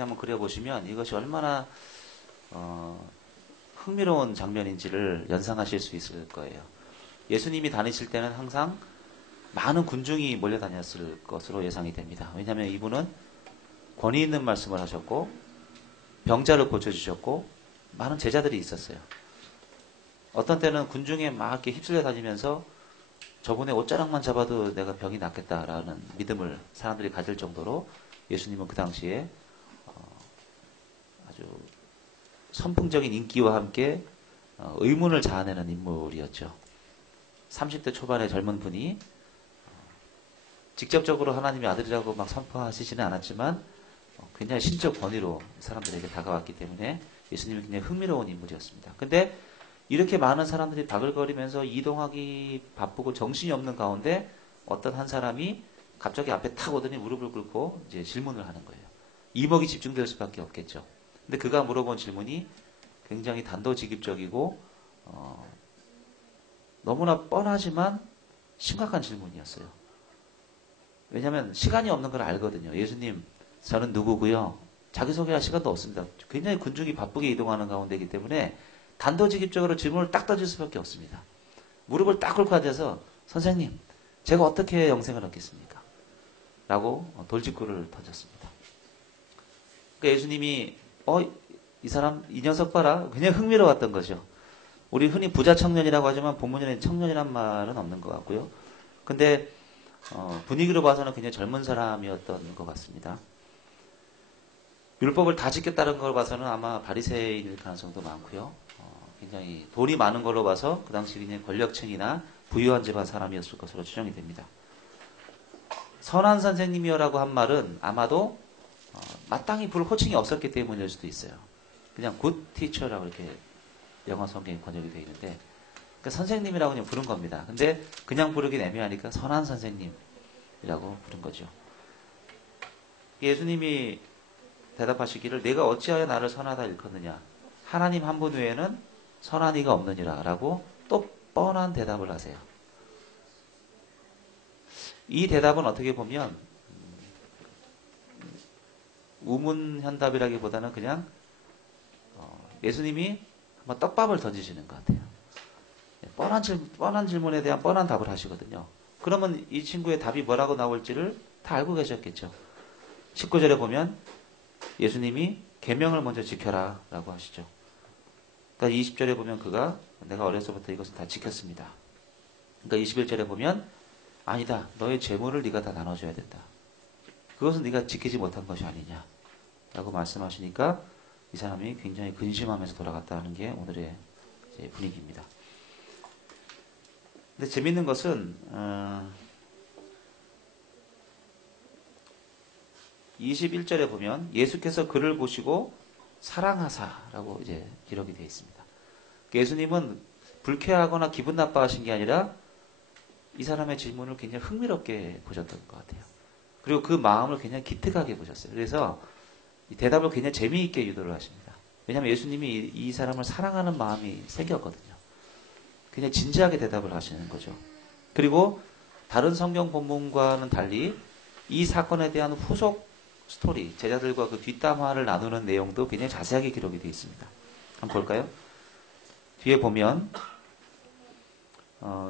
한번 그려보시면 이것이 얼마나 흥미로운 장면인지를 연상하실 수 있을 거예요. 예수님이 다니실 때는 항상 많은 군중이 몰려다녔을 것으로 예상이 됩니다. 왜냐하면 이분은 권위 있는 말씀을 하셨고 병자를 고쳐주셨고 많은 제자들이 있었어요. 어떤 때는 군중에 막 이렇게 휩쓸려 다니면서 저분의 옷자락만 잡아도 내가 병이 낫겠다라는 믿음을 사람들이 가질 정도로 예수님은 그 당시에 아주 선풍적인 인기와 함께 의문을 자아내는 인물이었죠. 30대 초반의 젊은 분이 직접적으로 하나님의 아들이라고 막 선포하시지는 않았지만 굉장히 신적 권위로 사람들에게 다가왔기 때문에 예수님은 굉장히 흥미로운 인물이었습니다. 근데 이렇게 많은 사람들이 바글거리면서 이동하기 바쁘고 정신이 없는 가운데 어떤 한 사람이 갑자기 앞에 탁 오더니 무릎을 꿇고 이제 질문을 하는 거예요. 이목이 집중될 수밖에 없겠죠. 근데 그가 물어본 질문이 굉장히 단도직입적이고 너무나 뻔하지만 심각한 질문이었어요. 왜냐하면 시간이 없는 걸 알거든요. 예수님, 저는 누구고요. 자기소개할 시간도 없습니다. 굉장히 군중이 바쁘게 이동하는 가운데이기 때문에 단도직입적으로 질문을 딱 던질 수밖에 없습니다. 무릎을 딱 꿇고 앉아서 선생님, 제가 어떻게 영생을 얻겠습니까? 라고 돌직구를 던졌습니다. 그러니까 예수님이 이 사람, 이 녀석 봐라. 그냥 흥미로웠던 거죠. 우리 흔히 부자 청년이라고 하지만 본문에는 청년이란 말은 없는 것 같고요. 근데 분위기로 봐서는 굉장히 젊은 사람이었던 것 같습니다. 율법을 다 지켰다는 걸 봐서는 아마 바리새인일 가능성도 많고요. 굉장히 돈이 많은 걸로 봐서 그 당시 굉장히 권력층이나 부유한 집안 사람이었을 것으로 추정이 됩니다. 선한 선생님이여라고 한 말은 아마도 마땅히 부를 호칭이 없었기 때문일 수도 있어요. 그냥 good teacher라고 이렇게 영어 성경에 번역이 되어 있는데 그러니까 선생님이라고 그냥 부른 겁니다. 근데 그냥 부르긴 애매하니까 선한 선생님이라고 부른 거죠. 예수님이 대답하시기를 내가 어찌하여 나를 선하다 일컫느냐 하나님 한 분 외에는 선한 이가 없느니라 라고 또 뻔한 대답을 하세요. 이 대답은 어떻게 보면 우문현답이라기보다는 그냥 예수님이 한번 떡밥을 던지시는 것 같아요. 뻔한 질문에 대한 뻔한 답을 하시거든요. 그러면 이 친구의 답이 뭐라고 나올지를 다 알고 계셨겠죠. 19절에 보면 예수님이 계명을 먼저 지켜라 라고 하시죠. 그러니까 20절에 보면 그가 내가 어려서부터 이것을 다 지켰습니다. 그러니까 21절에 보면 아니다. 너의 재물을 네가 다 나눠줘야 된다. 그것은 네가 지키지 못한 것이 아니냐 라고 말씀하시니까 이 사람이 굉장히 근심하면서 돌아갔다는 게 오늘의 분위기입니다. 근데 재밌는 것은 21절에 보면 예수께서 그를 보시고 사랑하사라고 이제 기록이 되어 있습니다. 예수님은 불쾌하거나 기분 나빠하신 게 아니라 이 사람의 질문을 굉장히 흥미롭게 보셨던 것 같아요. 그리고 그 마음을 굉장히 기특하게 보셨어요. 그래서 이 대답을 굉장히 재미있게 유도를 하십니다. 왜냐하면 예수님이 이 사람을 사랑하는 마음이 생겼거든요. 굉장히 진지하게 대답을 하시는 거죠. 그리고 다른 성경 본문과는 달리 이 사건에 대한 후속 스토리, 제자들과 그 뒷담화를 나누는 내용도 굉장히 자세하게 기록이 되어 있습니다. 한번 볼까요? 뒤에 보면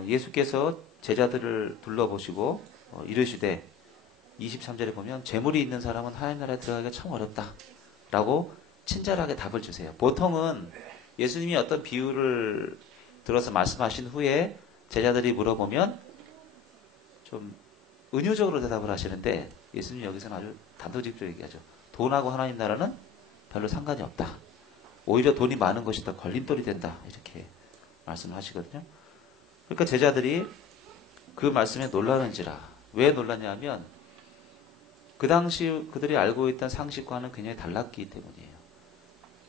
예수께서 제자들을 둘러보시고 이르시되 23절에 보면 재물이 있는 사람은 하나님 나라에 들어가기가 참 어렵다 라고 친절하게 답을 주세요. 보통은 예수님이 어떤 비유를 들어서 말씀하신 후에 제자들이 물어보면 좀 은유적으로 대답을 하시는데 예수님이 여기서는 아주 단도직입적으로 얘기하죠. 돈하고 하나님 나라는 별로 상관이 없다. 오히려 돈이 많은 것이 더 걸림돌이 된다. 이렇게 말씀을 하시거든요. 그러니까 제자들이 그 말씀에 놀라는지라. 왜 놀랐냐 하면 그 당시 그들이 알고 있던 상식과는 굉장히 달랐기 때문이에요.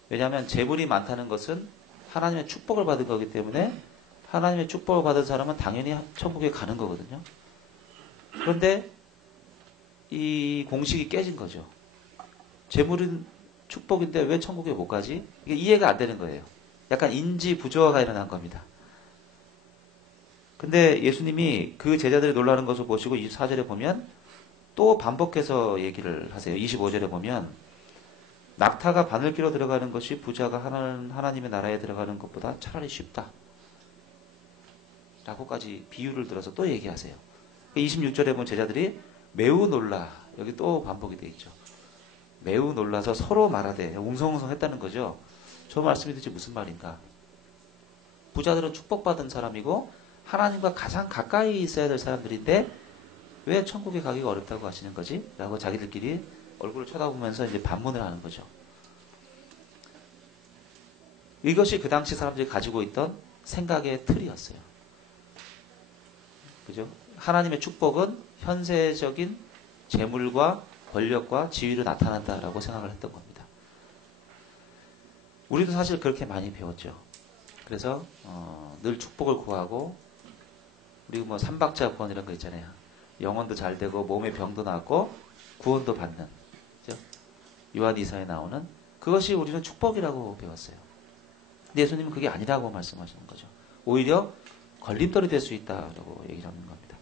왜냐하면 재물이 많다는 것은 하나님의 축복을 받은 거기 때문에 하나님의 축복을 받은 사람은 당연히 천국에 가는 거거든요. 그런데 이 공식이 깨진 거죠. 재물은 축복인데 왜 천국에 못 가지? 이게 이해가 안 되는 거예요. 약간 인지 부조화가 일어난 겁니다. 근데 예수님이 그 제자들이 놀라는 것을 보시고 24절에 보면 또 반복해서 얘기를 하세요. 25절에 보면 낙타가 바늘기로 들어가는 것이 부자가 하나님의 나라에 들어가는 것보다 차라리 쉽다. 라고까지 비유를 들어서 또 얘기하세요. 26절에 보면 제자들이 매우 놀라. 여기 또 반복이 되어 있죠. 매우 놀라서 서로 말하되 웅성웅성 했다는 거죠. 저 말씀이 도대체 무슨 말인가? 부자들은 축복받은 사람이고 하나님과 가장 가까이 있어야 될 사람들인데 왜 천국에 가기가 어렵다고 하시는 거지? 라고 자기들끼리 얼굴을 쳐다보면서 이제 반문을 하는 거죠. 이것이 그 당시 사람들이 가지고 있던 생각의 틀이었어요. 그죠? 하나님의 축복은 현세적인 재물과 권력과 지위로 나타난다라고 생각을 했던 겁니다. 우리도 사실 그렇게 많이 배웠죠. 그래서 늘 축복을 구하고 그리고 뭐 삼박자 구원 이런 거 있잖아요. 영혼도 잘 되고 몸의 병도 낫고 구원도 받는, 그죠? 요한 2서에 나오는 그것이 우리는 축복이라고 배웠어요. 근데 예수님은 그게 아니라고 말씀하시는 거죠. 오히려 걸림돌이 될 수 있다라고 얘기를 하는 겁니다.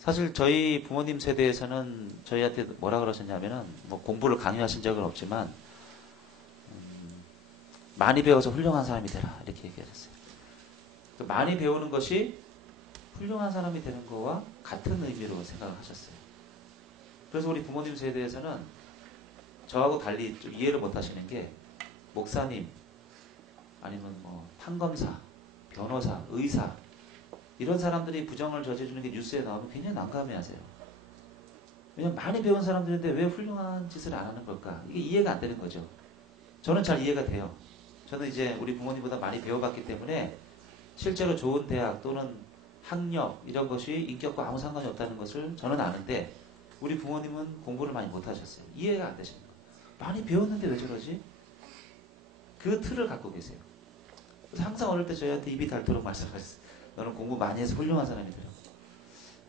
사실 저희 부모님 세대에서는 저희한테 뭐라 그러셨냐면은 뭐 공부를 강요하신 적은 없지만 많이 배워서 훌륭한 사람이 되라 이렇게 얘기하셨어요. 많이 배우는 것이 훌륭한 사람이 되는 거와 같은 의미로 생각을 하셨어요. 그래서 우리 부모님 세대에서는 저하고 달리 좀 이해를 못 하시는 게 목사님 아니면 뭐 판검사, 변호사, 의사 이런 사람들이 부정을 저지르는 게 뉴스에 나오면 굉장히 난감해하세요. 왜냐면 많이 배운 사람들인데 왜 훌륭한 짓을 안 하는 걸까? 이게 이해가 안 되는 거죠. 저는 잘 이해가 돼요. 저는 이제 우리 부모님보다 많이 배워봤기 때문에 실제로 좋은 대학 또는 학력 이런 것이 인격과 아무 상관이 없다는 것을 저는 아는데 우리 부모님은 공부를 많이 못하셨어요. 이해가 안 되시는 거예요. 많이 배웠는데 왜 저러지? 그 틀을 갖고 계세요. 그래서 항상 어릴 때 저희한테 입이 닳도록 말씀하셨어요. 너는 공부 많이 해서 훌륭한 사람이 되라고.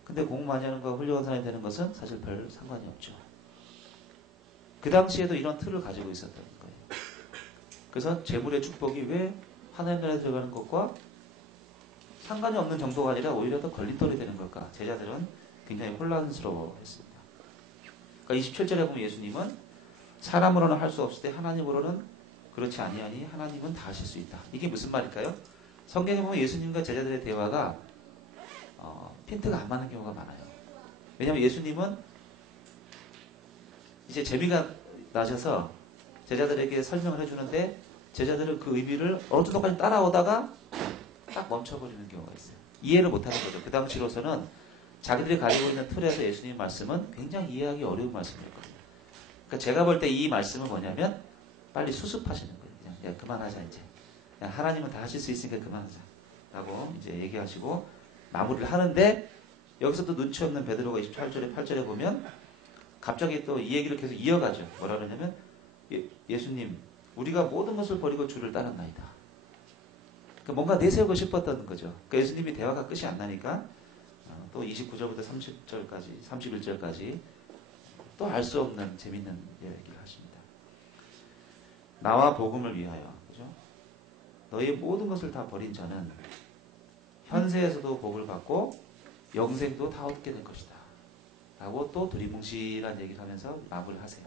근데 공부 많이 하는 거와 훌륭한 사람이 되는 것은 사실 별 상관이 없죠. 그 당시에도 이런 틀을 가지고 있었던 거예요. 그래서 재물의 축복이 왜 하나님 나라에 들어가는 것과 상관이 없는 정도가 아니라 오히려 더 걸림돌이 되는 걸까? 제자들은 굉장히 혼란스러워했습니다. 그러니까 27절에 보면 예수님은 사람으로는 할 수 없을 때 하나님으로는 그렇지 아니하니 하나님은 다 하실 수 있다. 이게 무슨 말일까요? 성경에 보면 예수님과 제자들의 대화가 핀트가 안 맞는 경우가 많아요. 왜냐하면 예수님은 이제 재미가 나셔서 제자들에게 설명을 해주는데 제자들은 그 의미를 어느 정도까지 따라오다가 딱 멈춰버리는 경우가 있어요. 이해를 못하는 거죠. 그 당시로서는 자기들이 가지고 있는 틀에서 예수님 말씀은 굉장히 이해하기 어려운 말씀이었거든요. 그러니까 제가 볼 때 이 말씀은 뭐냐면 빨리 수습하시는 거예요. 그냥 야, 그만하자 이제. 그냥 하나님은 다 하실 수 있으니까 그만하자. 라고 이제 얘기하시고 마무리를 하는데 여기서 또 눈치 없는 베드로가 28절에 8절에 보면 갑자기 또 이 얘기를 계속 이어가죠. 뭐라 그러냐면 예수님 우리가 모든 것을 버리고 주를 따랐나이다. 그러니까 뭔가 내세우고 싶었던 거죠. 그러니까 예수님이 대화가 끝이 안 나니까 또 29절부터 30절까지 31절까지 또 알 수 없는 재밌는 얘기를 하십니다. 나와 복음을 위하여 그죠? 너의 모든 것을 다 버린 자는 현세에서도 복을 받고 영생도 다 얻게 될 것이다. 라고 또 두리뭉실한 얘기를 하면서 마무리를 하세요.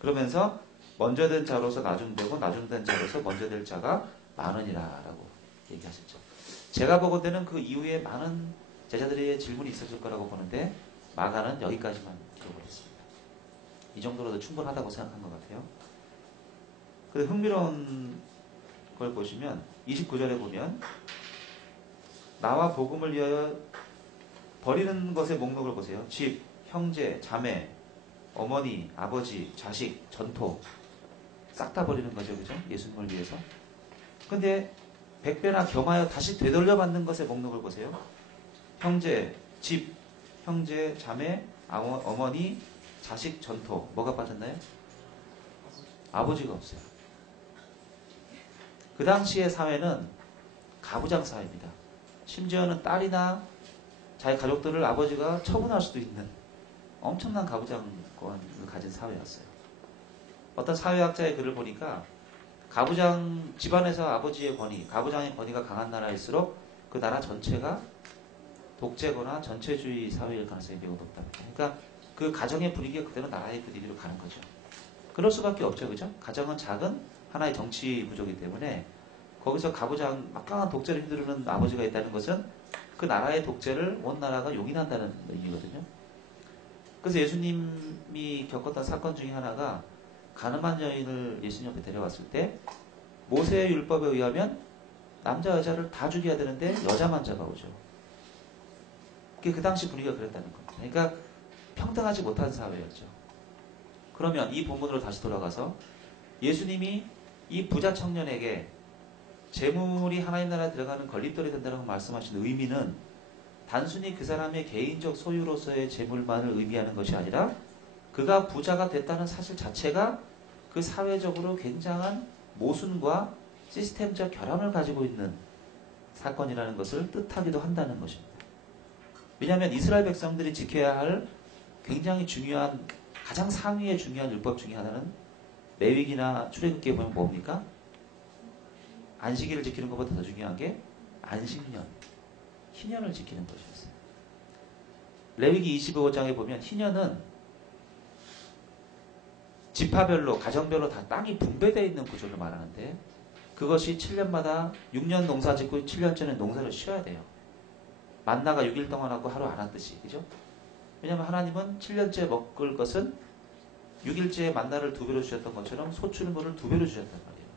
그러면서 먼저 된 자로서 나중되고 나중된 자로서 먼저 될 자가 많으니라 라고 얘기하셨죠. 제가 보건대는 그 이후에 많은 제자들의 질문이 있었을 거라고 보는데 마가는 여기까지만 기록을 했습니다. 이 정도로도 충분하다고 생각한 것 같아요. 그 흥미로운 걸 보시면 29절에 보면 나와 복음을 위하여 버리는 것의 목록을 보세요. 집, 형제, 자매, 어머니, 아버지, 자식, 전토 싹 다 버리는 거죠. 그죠? 예수님을 위해서. 근데 백배나 겸하여 다시 되돌려 받는 것의 목록을 보세요. 형제, 집, 형제, 자매, 어머니, 자식, 전토. 뭐가 빠졌나요? 아버지가 없어요. 그 당시의 사회는 가부장 사회입니다. 심지어는 딸이나 자기 가족들을 아버지가 처분할 수도 있는 엄청난 가부장권을 가진 사회였어요. 어떤 사회학자의 글을 보니까 가부장 집안에서 아버지의 권위, 가부장의 권위가 강한 나라일수록 그 나라 전체가 독재거나 전체주의 사회일 가능성이 매우 높다. 그러니까 그 가정의 분위기가 그대로 나라의 분위기로 가는 거죠. 그럴 수밖에 없죠. 그죠? 가정은 작은 하나의 정치 구조이기 때문에 거기서 가부장 막강한 독재를 휘두르는 아버지가 있다는 것은 그 나라의 독재를 온 나라가 용인한다는 의미거든요. 그래서 예수님이 겪었던 사건 중에 하나가 가늠한 여인을 예수님 옆에 데려왔을 때 모세의 율법에 의하면 남자 여자를 다 죽여야 되는데 여자만 잡아오죠. 그게 그 당시 분위기가 그랬다는 겁니다. 그러니까 평등하지 못한 사회였죠. 그러면 이 본문으로 다시 돌아가서 예수님이 이 부자 청년에게 재물이 하나님 나라에 들어가는 걸림돌이 된다고 말씀하신 의미는 단순히 그 사람의 개인적 소유로서의 재물만을 의미하는 것이 아니라 그가 부자가 됐다는 사실 자체가 그 사회적으로 굉장한 모순과 시스템적 결함을 가지고 있는 사건이라는 것을 뜻하기도 한다는 것입니다. 왜냐하면 이스라엘 백성들이 지켜야 할 굉장히 중요한 가장 상위의 중요한 율법 중에 하나는 레위기나 출애굽기에 보면 뭡니까? 안식일을 지키는 것보다 더 중요한 게 안식년, 희년을 지키는 것이었어요. 레위기 25장에 보면 희년은 지파별로, 가정별로 다 땅이 분배되어 있는 구조를 말하는데 그것이 7년마다 6년 농사 짓고 7년째는 농사를 쉬어야 돼요. 만나가 6일 동안 하고 하루 안 왔듯이. 그죠? 왜냐하면 하나님은 7년째 먹을 것은 6일째에 만나를 2배로 주셨던 것처럼 소출물을 2배로 주셨단 말이에요.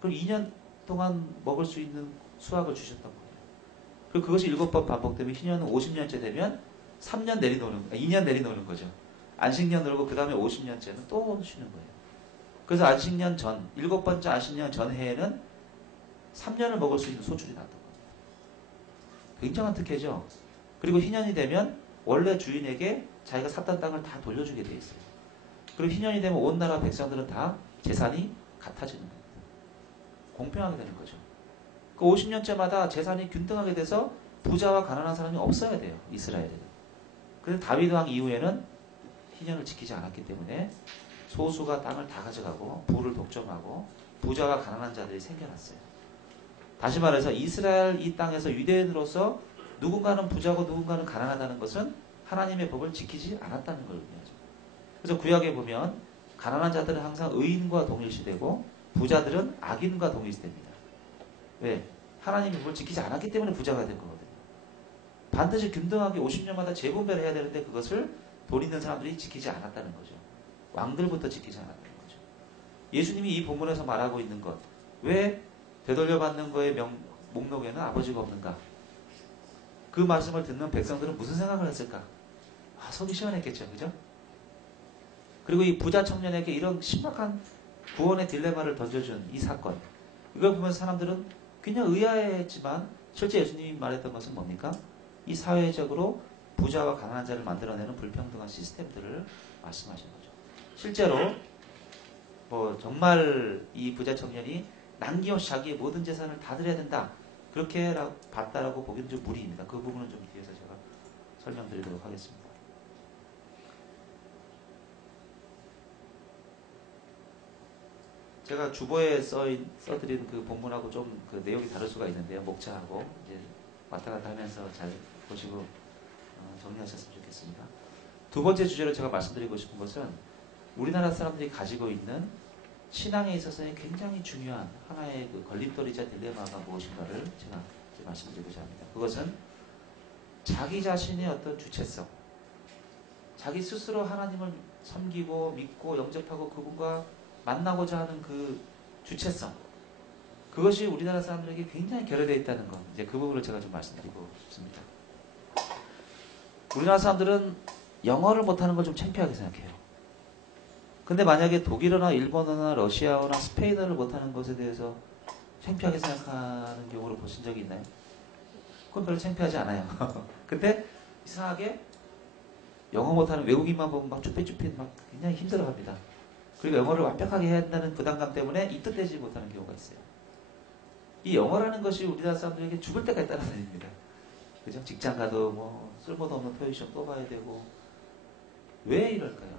그럼 2년 동안 먹을 수 있는 수확을 주셨던 거예요. 그리고 그것이 7번 반복되면 희년은 50년째 되면 3년 내리놓는, 2년 내리놓는 거죠. 안식년 놀고 그 다음에 50년째는 또 쉬는 거예요. 그래서 안식년 전, 7번째 안식년 전 해에는 3년을 먹을 수 있는 소출이 났던 겁니다. 굉장한 특혜죠. 그리고 희년이 되면 원래 주인에게 자기가 샀던 땅을 다 돌려주게 돼 있어요. 그리고 희년이 되면 온 나라 백성들은 다 재산이 같아지는 겁니다. 공평하게 되는 거죠. 그 50년째마다 재산이 균등하게 돼서 부자와 가난한 사람이 없어야 돼요. 이스라엘에는. 그래서 다윗 왕 이후에는 희년을 지키지 않았기 때문에 소수가 땅을 다 가져가고 부를 독점하고 부자와 가난한 자들이 생겨났어요. 다시 말해서 이스라엘 이 땅에서 유대인으로서 누군가는 부자고 누군가는 가난하다는 것은 하나님의 법을 지키지 않았다는 걸 의미하죠. 그래서 구약에 보면 가난한 자들은 항상 의인과 동일시되고 부자들은 악인과 동일시됩니다. 왜? 하나님의 법을 지키지 않았기 때문에 부자가 된 거거든요. 반드시 균등하게 50년마다 재분배를 해야 되는데 그것을 돈 있는 사람들이 지키지 않았다는 거죠. 왕들부터 지키지 않았다는 거죠. 예수님이 이 본문에서 말하고 있는 것, 왜 되돌려받는 거의 목록에는 아버지가 없는가? 그 말씀을 듣는 백성들은 무슨 생각을 했을까? 속이 시원했겠죠. 그죠? 그리고 이 부자 청년에게 이런 심각한 구원의 딜레마를 던져준 이 사건, 이걸 보면서 사람들은 그냥 의아해했지만 실제 예수님이 말했던 것은 뭡니까? 이 사회적으로 부자와 가난한 자를 만들어내는 불평등한 시스템들을 말씀하신 거죠. 실제로 정말 이 부자 청년이 남김없이 자기의 모든 재산을 다 드려야 된다. 그렇게 봤다라고 보기는 좀 무리입니다. 그 부분은 좀 뒤에서 제가 설명드리도록 하겠습니다. 제가 주보에 써드린 그 본문하고 좀 그 내용이 다를 수가 있는데요. 목차하고 이제 왔다 갔다 하면서 잘 보시고 정리하셨으면 좋겠습니다. 두 번째 주제로 제가 말씀드리고 싶은 것은 우리나라 사람들이 가지고 있는 신앙에 있어서의 굉장히 중요한 하나의 그 걸림돌이자 딜레마가 무엇인가를 제가 말씀드리고자 합니다. 그것은 자기 자신의 어떤 주체성, 자기 스스로 하나님을 섬기고 믿고 영접하고 그분과 만나고자 하는 그 주체성, 그것이 우리나라 사람들에게 굉장히 결여되어 있다는 것, 이제 그 부분을 제가 좀 말씀드리고 싶습니다. 우리나라 사람들은 영어를 못하는 걸 좀 창피하게 생각해요. 근데 만약에 독일어나 일본어나 러시아어나 스페인어를 못하는 것에 대해서 창피하게 생각하는 경우를 보신 적이 있나요? 그건 별로 창피하지 않아요. 근데 이상하게 영어 못하는 외국인만 보면 막 쭈뼛쭈뼛 막 굉장히 힘들어합니다. 그리고 영어를 완벽하게 해야 한다는 부담감 때문에 입덧되지 못하는 경우가 있어요. 이 영어라는 것이 우리나라 사람들에게 죽을 때까지 따라다닙니다. 그죠? 직장 가도 쓸모도 없는 토익 시험 또 봐야 되고. 왜 이럴까요?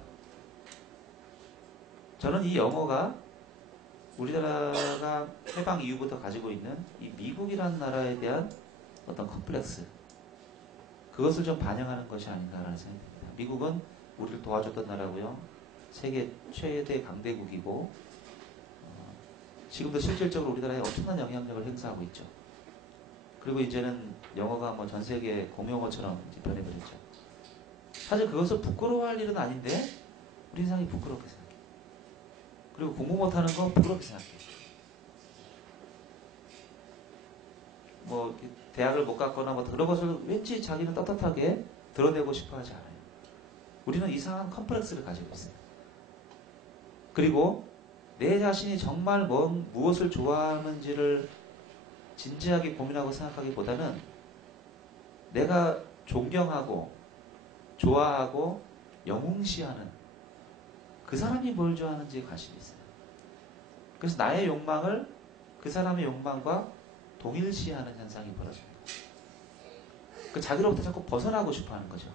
저는 이 영어가 우리나라가 해방 이후부터 가지고 있는 이 미국이라는 나라에 대한 어떤 컴플렉스, 그것을 좀 반영하는 것이 아닌가라는 생각이 듭니다. 미국은 우리를 도와줬던 나라고요. 세계 최대 강대국이고 지금도 실질적으로 우리나라에 엄청난 영향력을 행사하고 있죠. 그리고 이제는 영어가 뭐 전 세계 공용어처럼 이제 변해버렸죠. 사실 그것을 부끄러워할 일은 아닌데 우리 인상이 부끄럽게 생각해. 그리고 공부 못하는 거 부끄럽게 생각해. 뭐 대학을 못 갔거나 뭐 그런 것을 왠지 자기는 떳떳하게 드러내고 싶어 하지 않아요. 우리는 이상한 컴플렉스를 가지고 있어요. 그리고 내 자신이 정말 무엇을 좋아하는지를 진지하게 고민하고 생각하기보다는 내가 존경하고 좋아하고 영웅시하는 그 사람이 뭘 좋아하는지에 관심이 있어요. 그래서 나의 욕망을 그 사람의 욕망과 동일시하는 현상이 벌어집니다. 그 자기로부터 자꾸 벗어나고 싶어 하는 거죠.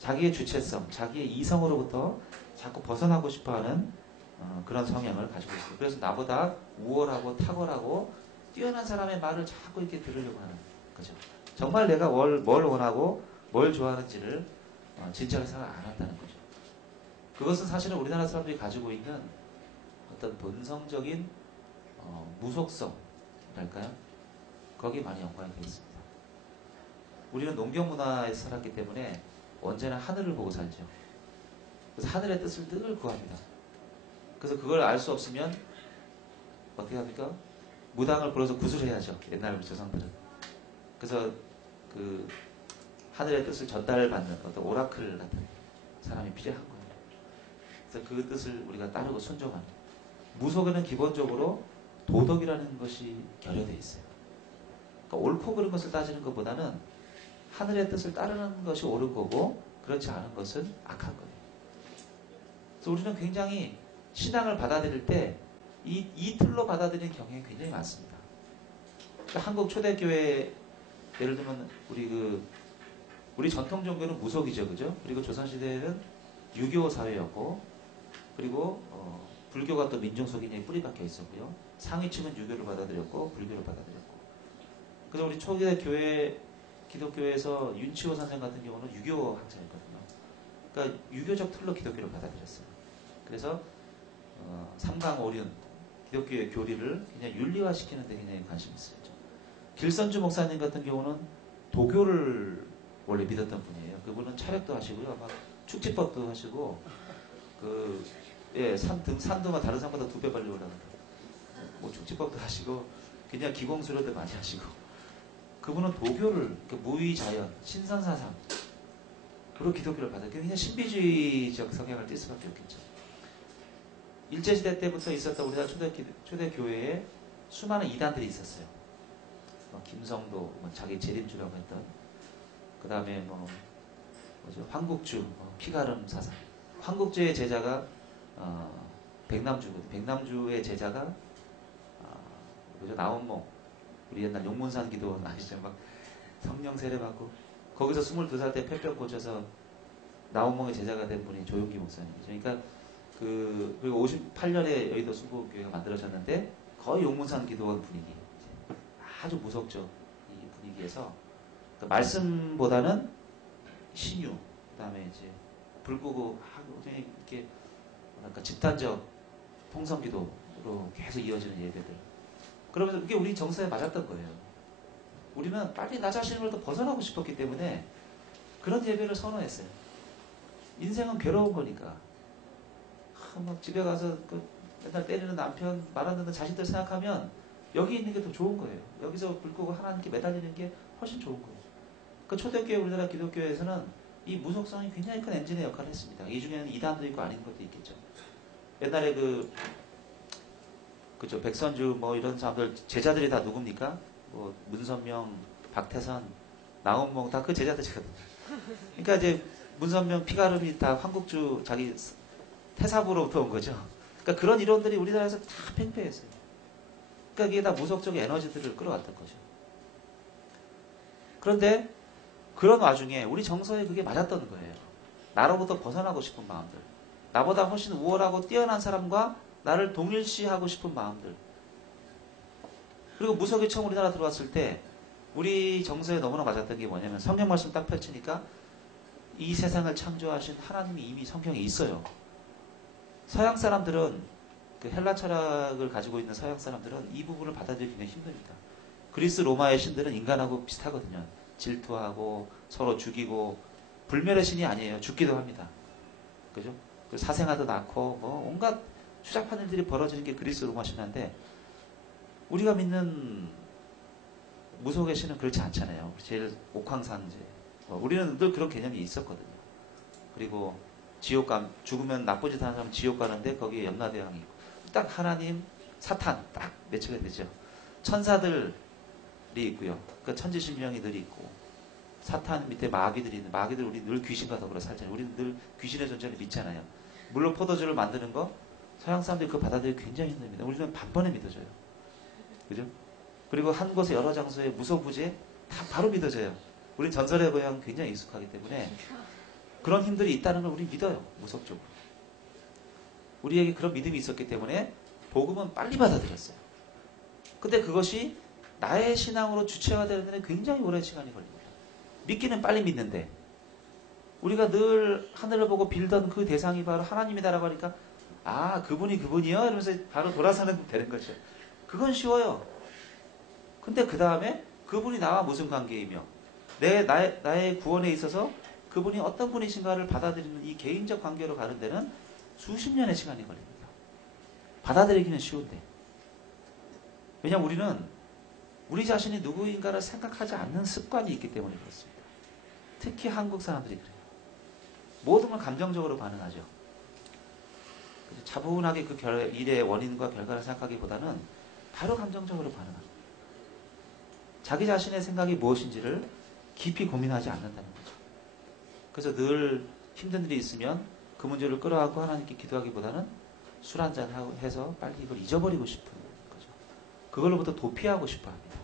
자기의 주체성, 자기의 이성으로부터 자꾸 벗어나고 싶어 하는 그런 성향을 가지고 있어요. 그래서 나보다 우월하고 탁월하고 뛰어난 사람의 말을 자꾸 이렇게 들으려고 하는 거죠. 정말 내가 뭘 원하고 뭘 좋아하는지를 진지하게 생각 안 한다는 거죠. 그것은 사실은 우리나라 사람들이 가지고 있는 어떤 본성적인 무속성이랄까요? 거기에 많이 연관이 되어 있습니다. 우리는 농경 문화에서 살았기 때문에 언제나 하늘을 보고 살죠. 그래서 하늘의 뜻을 늘 구합니다. 그래서 그걸 알 수 없으면 어떻게 합니까? 무당을 불러서 구슬해야죠. 옛날 조상들은. 그래서 그 하늘의 뜻을 전달받는 어떤 오라클 같은 사람이 필요한 거예요. 그래서 그 뜻을 우리가 따르고 순종하는. 무속에는 기본적으로 도덕이라는 것이 결여되어 있어요. 그러니까 옳고 그른 것을 따지는 것보다는 하늘의 뜻을 따르는 것이 옳은 거고 그렇지 않은 것은 악한 거예요. 그래서 우리는 굉장히 신앙을 받아들일 때 이 틀로 받아들이는 경향이 굉장히 많습니다. 그러니까 한국 초대교회 예를 들면 우리 전통 종교는 무속이죠, 그죠? 그리고 조선시대에는 유교 사회였고, 그리고 불교가 또 민중속에 굉장히 뿌리 박혀 있었고요. 상위층은 유교를 받아들였고, 불교를 받아들였고. 그래서 우리 초대 교회 기독교에서 윤치호 선생 같은 경우는 유교 학자였거든요. 그러니까 유교적 틀로 기독교를 받아들였어요. 그래서 삼강오륜 기독교의 교리를 굉장히 윤리화시키는 데 굉장히 관심이 있었죠. 길선주 목사님 같은 경우는 도교를 원래 믿었던 분이에요. 그분은 차력도 하시고요. 막 축지법도 하시고 산도가 다른 산보다 2배 빨리 올라간다. 뭐 축지법도 하시고 그냥 기공수료도 많이 하시고 그분은 도교를 무위자연, 신선사상으로 기독교를 받아요. 굉장히 신비주의적 성향을 띌 수밖에 없겠죠. 일제시대 때부터 있었던 우리나라 초대교회에 수많은 이단들이 있었어요. 김성도, 자기 재림주라고 했던, 그 다음에 황국주, 피가름 사상. 황국주의 제자가 백남주거든요. 백남주의 제자가 나온몽, 우리 옛날 용문산 기도 아시죠? 막 성령 세례받고 거기서 22살 때 폐병 고쳐서 나온몽의 제자가 된 분이 조용기 목사님이죠. 그러니까 그리고 58년에 여의도 순복음교회가 만들어졌는데 거의 용문산 기도원 분위기, 아주 무속적 이 분위기에서 그러니까 말씀보다는 신유, 그다음에 이제 불 끄고 이렇게 뭐랄까 집단적 통성기도로 계속 이어지는 예배들. 그러면서 그게 우리 정서에 맞았던 거예요. 우리는 빨리 나 자신으로부터 벗어나고 싶었기 때문에 그런 예배를 선호했어요. 인생은 괴로운 거니까. 막 집에 가서 맨날 때리는 남편, 말 안 듣는 자식들 생각하면 여기 있는 게 더 좋은 거예요. 여기서 불 끄고 하나님께 매달리는 게 훨씬 좋은 거예요. 그 초대교회, 우리나라 기독교에서는 이 무속성이 굉장히 큰 엔진의 역할을 했습니다. 이 중에는 이단도 있고 아닌 것도 있겠죠. 옛날에 그죠, 백선주 이런 사람들 제자들이 다 누굽니까? 문선명, 박태선, 나온몽 다 그 제자들이거든요. 그러니까 이제 문선명, 피가름이 다 황국주 자기 태사부로부터 온 거죠. 그러니까 그런 이론들이 우리나라에서 다 팽배했어요. 그러니까 이게 다 무속적인 에너지들을 끌어왔던 거죠. 그런데 그런 와중에 우리 정서에 그게 맞았던 거예요. 나로부터 벗어나고 싶은 마음들. 나보다 훨씬 우월하고 뛰어난 사람과 나를 동일시하고 싶은 마음들. 그리고 무속이 처음 우리나라 들어왔을 때 우리 정서에 너무나 맞았던 게 뭐냐면 성경 말씀 딱 펼치니까 이 세상을 창조하신 하나님이 이미 성경에 있어요. 서양 사람들은 그 헬라 철학을 가지고 있는 서양 사람들은 이 부분을 받아들이기 굉장히 힘듭니다. 그리스 로마의 신들은 인간하고 비슷하거든요. 질투하고 서로 죽이고 불멸의 신이 아니에요. 죽기도 합니다. 그죠? 사생아도 낳고 뭐 온갖 추잡한 일들이 벌어지는 게 그리스 로마 신화인데 우리가 믿는 무속의 신은 그렇지 않잖아요. 제일 옥황상제. 우리는 늘 그런 개념이 있었거든요. 그리고 지옥 죽으면 나쁜 짓 하는 사람은 지옥 가는데 거기에 염라대왕이 있고 딱 하나님, 사탄 딱 매치가 되죠. 천사들이 있고요. 그러니까 천지신명이 늘 있고 사탄 밑에 마귀들이 있는 마귀들 우리 늘 귀신과 더불어 살잖아요. 우리는 늘 귀신의 존재를 믿잖아요. 물론 포도주를 만드는 거 서양 사람들이 그거 받아들이기 굉장히 힘듭니다. 우리는 반번에 믿어져요. 그죠? 그리고 한 곳에 여러 장소에 무소부재 다 바로 믿어져요. 우리 전설의 고향 굉장히 익숙하기 때문에 그런 힘들이 있다는 걸 우리 믿어요. 무속적으로. 우리에게 그런 믿음이 있었기 때문에 복음은 빨리 받아들였어요. 근데 그것이 나의 신앙으로 주체화되는 데는 굉장히 오랜 시간이 걸립니다. 믿기는 빨리 믿는데 우리가 늘 하늘을 보고 빌던 그 대상이 바로 하나님이다라고 하니까 아 그분이 그분이요? 이러면서 바로 돌아서는 되는 거죠. 그건 쉬워요. 근데 그 다음에 그분이 나와 무슨 관계이며 나의 구원에 있어서 그분이 어떤 분이신가를 받아들이는 이 개인적 관계로 가는 데는 수십 년의 시간이 걸립니다. 받아들이기는 쉬운데. 왜냐하면 우리는 우리 자신이 누구인가를 생각하지 않는 습관이 있기 때문에 그렇습니다. 특히 한국 사람들이 그래요. 모든 걸 감정적으로 반응하죠. 차분하게 그 일의 원인과 결과를 생각하기보다는 바로 감정적으로 반응합니다. 자기 자신의 생각이 무엇인지를 깊이 고민하지 않는다는 거죠. 그래서 늘 힘든 일이 있으면 그 문제를 끌어안고 하나님께 기도하기보다는 술 한잔 해서 빨리 이걸 잊어버리고 싶은 거죠. 그걸로부터 도피하고 싶어 합니다.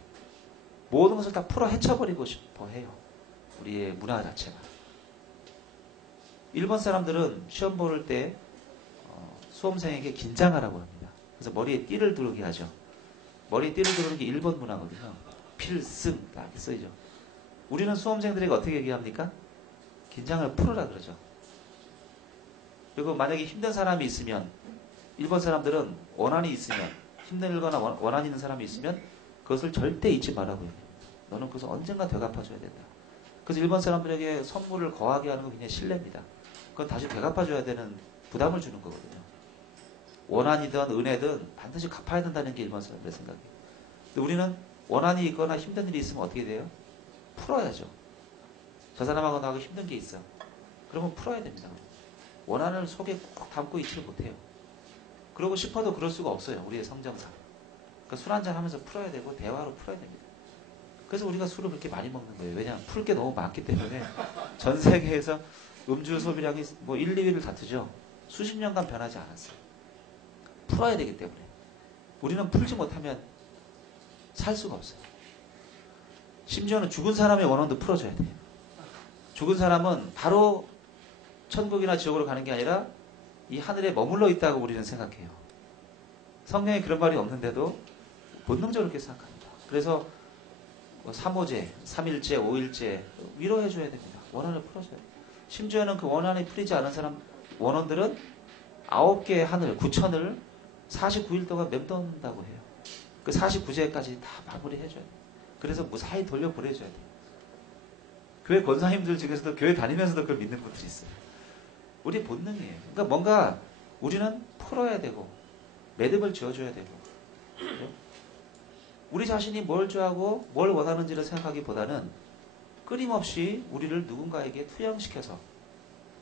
모든 것을 다 풀어 헤쳐버리고 싶어 해요. 우리의 문화 자체가. 일본 사람들은 시험 보를 때 수험생에게 긴장하라고 합니다. 그래서 머리에 띠를 두르게 하죠. 머리에 띠를 두르는 게 일본 문화거든요. 필승 딱 쓰이죠. 우리는 수험생들에게 어떻게 얘기합니까? 긴장을 풀어라 그러죠. 그리고 만약에 힘든 사람이 있으면 일본 사람들은 원한이 있으면 힘들거나 원한 있는 사람이 있으면 그것을 절대 잊지 말라고 해요. 너는 그것을 언젠가 되갚아줘야 된다. 그래서 일본 사람들에게 선물을 거하게 하는 건 굉장히 신뢰입니다. 그건 다시 되갚아줘야 되는 부담을 주는 거거든요. 원한이든 은혜든 반드시 갚아야 된다는 게 일본 사람들의 생각이에요. 근데 우리는 원한이 있거나 힘든 일이 있으면 어떻게 돼요? 풀어야죠. 저 사람하고 나하고 힘든 게 있어. 그러면 풀어야 됩니다. 원한을 속에 꼭 담고 있지를 못해요. 그러고 싶어도 그럴 수가 없어요. 우리의 성정상. 그러니까 술 한잔 하면서 풀어야 되고 대화로 풀어야 됩니다. 그래서 우리가 술을 그렇게 많이 먹는 거예요. 왜냐하면 풀 게 너무 많기 때문에 전 세계에서 음주 소비량이 뭐 1, 2위를 다투죠. 수십 년간 변하지 않았어요. 풀어야 되기 때문에. 우리는 풀지 못하면 살 수가 없어요. 심지어는 죽은 사람의 원한도 풀어줘야 돼요. 죽은 사람은 바로 천국이나 지옥으로 가는 게 아니라 이 하늘에 머물러 있다고 우리는 생각해요. 성경에 그런 말이 없는데도 본능적으로 그렇게 생각합니다. 그래서 3호제, 3일째, 5일째 위로해줘야 됩니다. 원한을 풀어줘야 돼요. 심지어는 그 원한이 풀리지 않은 사람 원원들은 9개의 하늘, 9천을 49일 동안 맴돈다고 해요. 그 49제까지 다 마무리해줘야 돼요. 그래서 무사히 돌려보내줘야 돼요. 교회 권사님들 중에서도 교회 다니면서도 그걸 믿는 분들이 있어요. 우리 본능이에요. 그러니까 뭔가 우리는 풀어야 되고 매듭을 지어줘야 되고 우리 자신이 뭘 좋아하고 뭘 원하는지를 생각하기보다는 끊임없이 우리를 누군가에게 투영시켜서